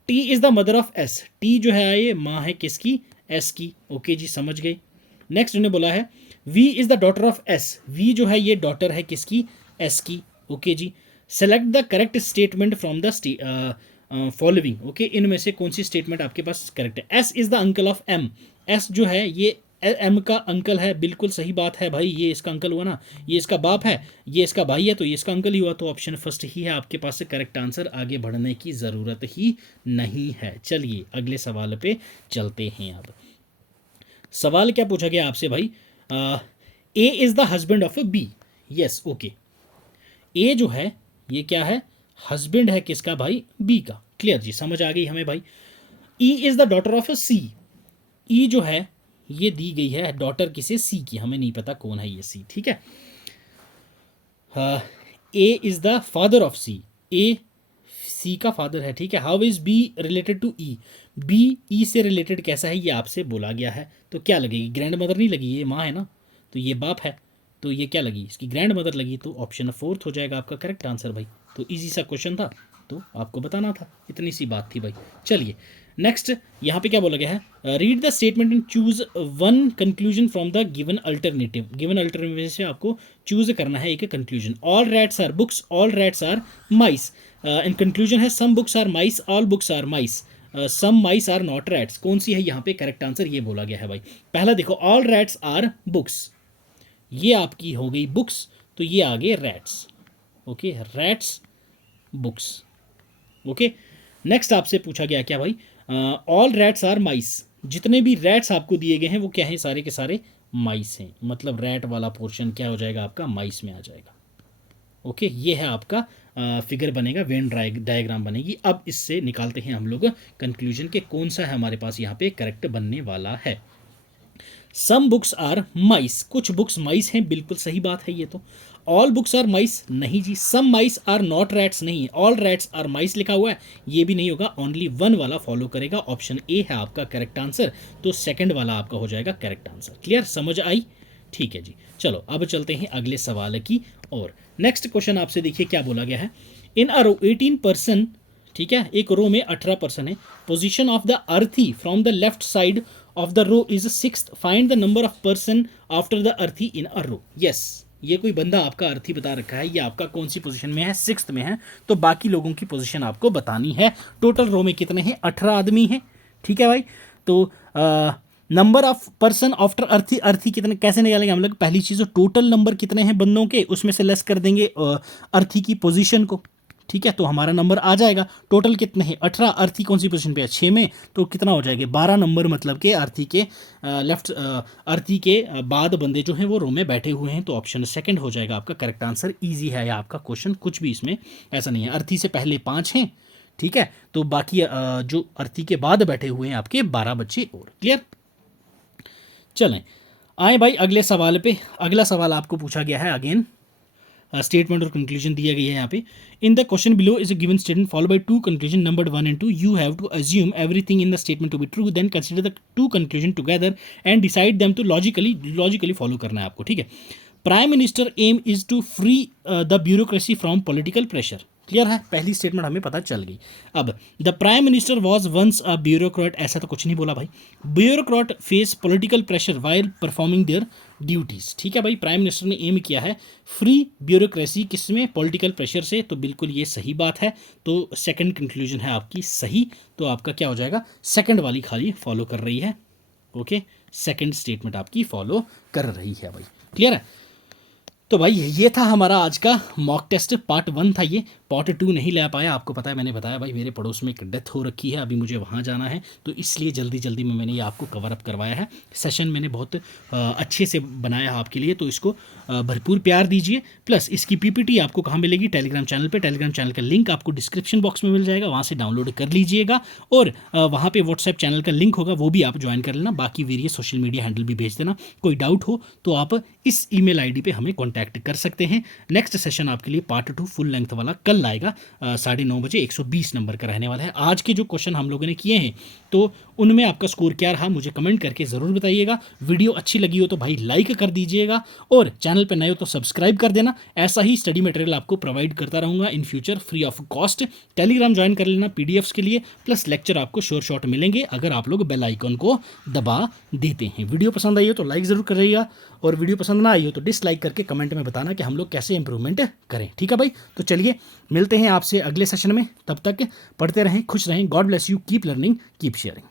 T is the mother of S, T जो है ये माँ है किसकी, एस की। ओके जी, समझ गए। नेक्स्ट उन्होंने बोला है V is the daughter of S, V जो है ये डॉटर है किसकी, एस की। ओके जी, select the correct statement from the following. Okay, इनमें से कौन सी स्टेटमेंट आपके पास करेक्ट है। S is the uncle of M, S जो है ये एम का अंकल है, बिल्कुल सही बात है भाई, ये इसका अंकल हुआ ना, ये इसका बाप है, ये इसका भाई है, तो ये इसका अंकल ही हुआ, तो ऑप्शन फर्स्ट ही है आपके पास से करेक्ट आंसर, आगे बढ़ने की ज़रूरत ही नहीं है। चलिए अगले सवाल पे चलते हैं। अब सवाल क्या पूछा गया आपसे भाई, A is the husband of B. Yes, okay, A जो है ये क्या है, हस्बैंड है किसका भाई, बी का। क्लियर जी, समझ आ गई हमें भाई। E is the daughter of सी, ई जो है ये दी गई है डॉटर किसे, सी की, हमें नहीं पता कौन है ये सी। ठीक है, A is the father of C, A C का फादर है। ठीक है, how is B related to E, B E से रिलेटेड कैसा है ये आपसे बोला गया है, तो क्या लगेगी, ग्रैंड मदर नहीं लगी, ये माँ है ना, तो ये बाप है, तो ये क्या लगी, इसकी ग्रैंड मदर लगी, तो ऑप्शन फोर्थ हो जाएगा आपका करेक्ट आंसर भाई। तो इजी सा क्वेश्चन था, तो आपको बताना था, इतनी सी बात थी भाई। चलिए नेक्स्ट यहाँ पे क्या बोला गया है, read the statement and choose one conclusion from the given alternative. Given alternative से आपको चूज करना है एक conclusion. All rats are books, all rats are mice, in conclusion है some books are mice, all books are mice, some mice are not rats. कौन सी है यहाँ पे करेक्ट आंसर, ये बोला गया है भाई। पहला देखो, ऑल रैट्स आर बुक्स, ये आपकी हो गई बुक्स, तो ये आगे rats. Okay, rats books. Okay, next आपसे पूछा गया क्या भाई, ऑल रैट्स आर माइस, जितने भी रैट्स आपको दिए गए हैं वो क्या हैं, सारे के सारे माइस हैं, मतलब रैट वाला पोर्शन क्या हो जाएगा आपका, माइस में आ जाएगा। ओके, ये है आपका फिगर बनेगा, वेन डायग्राम बनेगी। अब इससे निकालते हैं हम लोग कंक्लूजन के कौन सा है हमारे पास यहाँ पे करेक्ट बनने वाला है। सम बुक्स आर माइस, कुछ बुक्स माइस हैं, बिल्कुल सही बात है ये तो। ऑल बुक्स आर माइस, नहीं जी। सम माइस आर नॉट रैट्स, नहीं है। ऑल रैट्स आर माइस लिखा हुआ है, ये भी नहीं होगा, ओनली वन वाला फॉलो करेगा, ऑप्शन ए है आपका करेक्ट आंसर, तो सेकंड वाला आपका हो जाएगा करेक्ट आंसर। क्लियर, समझ आई। ठीक है जी, चलो अब चलते हैं अगले सवाल की और। नेक्स्ट क्वेश्चन आपसे देखिए क्या बोला गया है, इन अ रो 18%, ठीक है, एक रो में 18% है, position of the Aarti from the left side of the row is 6th, find the number of person after the Aarti in a row. Yes, ये कोई बंदा आपका अर्थी बता रखा है, ये आपका कौन सी पोजीशन में है, 6th में है, तो बाकी लोगों की पोजीशन आपको बतानी है। टोटल रो में कितने हैं, 18 आदमी हैं। ठीक है भाई, तो नंबर ऑफ पर्सन आफ्टर अर्थी, अर्थी कितने कैसे निकालेंगे हम लोग, पहली चीज़ टोटल नंबर कितने हैं बंदों के, उसमें से लेस कर देंगे अर्थी की पोजीशन को। ठीक है, तो हमारा नंबर आ जाएगा, टोटल कितने हैं 18, अर्थी कौन सी पोजीशन पे है 6 में, तो कितना हो जाएगा 12 नंबर, मतलब कि अर्थी के लेफ्ट अर्थी के बाद बंदे जो हैं वो रो में बैठे हुए हैं, तो ऑप्शन सेकंड हो जाएगा आपका करेक्ट आंसर। इजी है आपका क्वेश्चन, कुछ भी इसमें ऐसा नहीं है। अर्थी से पहले 5 हैं, ठीक है, तो बाकी जो अर्थी के बाद बैठे हुए हैं आपके 12 बच्चे और। क्लियर, चलें आए भाई अगले सवाल पे। अगला सवाल आपको पूछा गया है, अगेन स्टेटमेंट और कंक्लूजन दिया गया है यहाँ पे। In the question below is a given statement follow by two conclusion numbered 1 and 2, you have to assume everything in the statement to be true, then consider the two conclusion together and decide them to logically follow करना है आपको। ठीक है, prime minister M is to free the bureaucracy from political pressure. Clear है, पहली statement हमें पता चल गई। अब the prime minister was once a bureaucrat, ऐसा तो कुछ नहीं बोला भाई। Bureaucrat face political pressure while performing their duties. ठीक है भाई, प्राइम मिनिस्टर ने एम किया है फ्री ब्यूरोक्रेसी किसमें, पॉलिटिकल प्रेशर से, तो बिल्कुल ये सही बात है, तो सेकंड कंक्लूजन है आपकी सही, तो आपका क्या हो जाएगा, सेकंड वाली खाली फॉलो कर रही है। ओके, सेकंड स्टेटमेंट आपकी फॉलो कर रही है भाई। क्लियर है, तो भाई ये था हमारा आज का मॉक टेस्ट पार्ट 1 था ये। पार्ट 2 नहीं ले पाया, आपको पता है, मैंने बताया भाई मेरे पड़ोस में एक डेथ हो रखी है, अभी मुझे वहाँ जाना है, तो इसलिए जल्दी जल्दी में मैंने ये आपको कवर अप करवाया है। सेशन मैंने बहुत अच्छे से बनाया है आपके लिए, तो इसको भरपूर प्यार दीजिए। प्लस इसकी पीपीटी आपको कहाँ मिलेगी? टेलीग्राम चैनल पे। टेलीग्राम चैनल का लिंक आपको डिस्क्रिप्शन बॉक्स में मिल जाएगा, वहाँ से डाउनलोड कर लीजिएगा। और वहाँ पे व्हाट्सएप चैनल का लिंक होगा, वो भी आप ज्वाइन कर लेना। बाकी वेरियस सोशल मीडिया हैंडल भी भेज देना। कोई डाउट हो तो आप इस ईमेल आईडी पे हमें कॉन्टैक्ट कर सकते हैं। नेक्स्ट सेशन आपके लिए पार्ट 2 फुल लेंथ वाला कल आएगा 9:30 बजे, 120 नंबर का रहने वाला है। आज के जो क्वेश्चन हम लोगों ने किए हैं तो उनमें आपका स्कोर क्या रहा मुझे कमेंट करके ज़रूर बताइएगा। वीडियो अच्छी लगी हो तो भाई लाइक कर दीजिएगा, और चैनल पर नए हो तो सब्सक्राइब कर देना। ऐसा ही स्टडी मटेरियल आपको प्रोवाइड करता रहूँगा in future free of cost. Telegram join कर लेना पीडीएफ्स के लिए, प्लस लेक्चर आपको शॉर्ट मिलेंगे अगर आप लोग बेल आइकन को दबा देते हैं। वीडियो पसंद आई हो तो लाइक ज़रूर करिएगा, और वीडियो पसंद ना आई हो तो डिसलाइक करके कमेंट में बताना कि हम लोग कैसे इंप्रूवमेंट करें। ठीक है भाई, तो चलिए मिलते हैं आपसे अगले सेशन में। तब तक पढ़ते रहें, खुश रहें। God bless you, keep learning, keep sharing.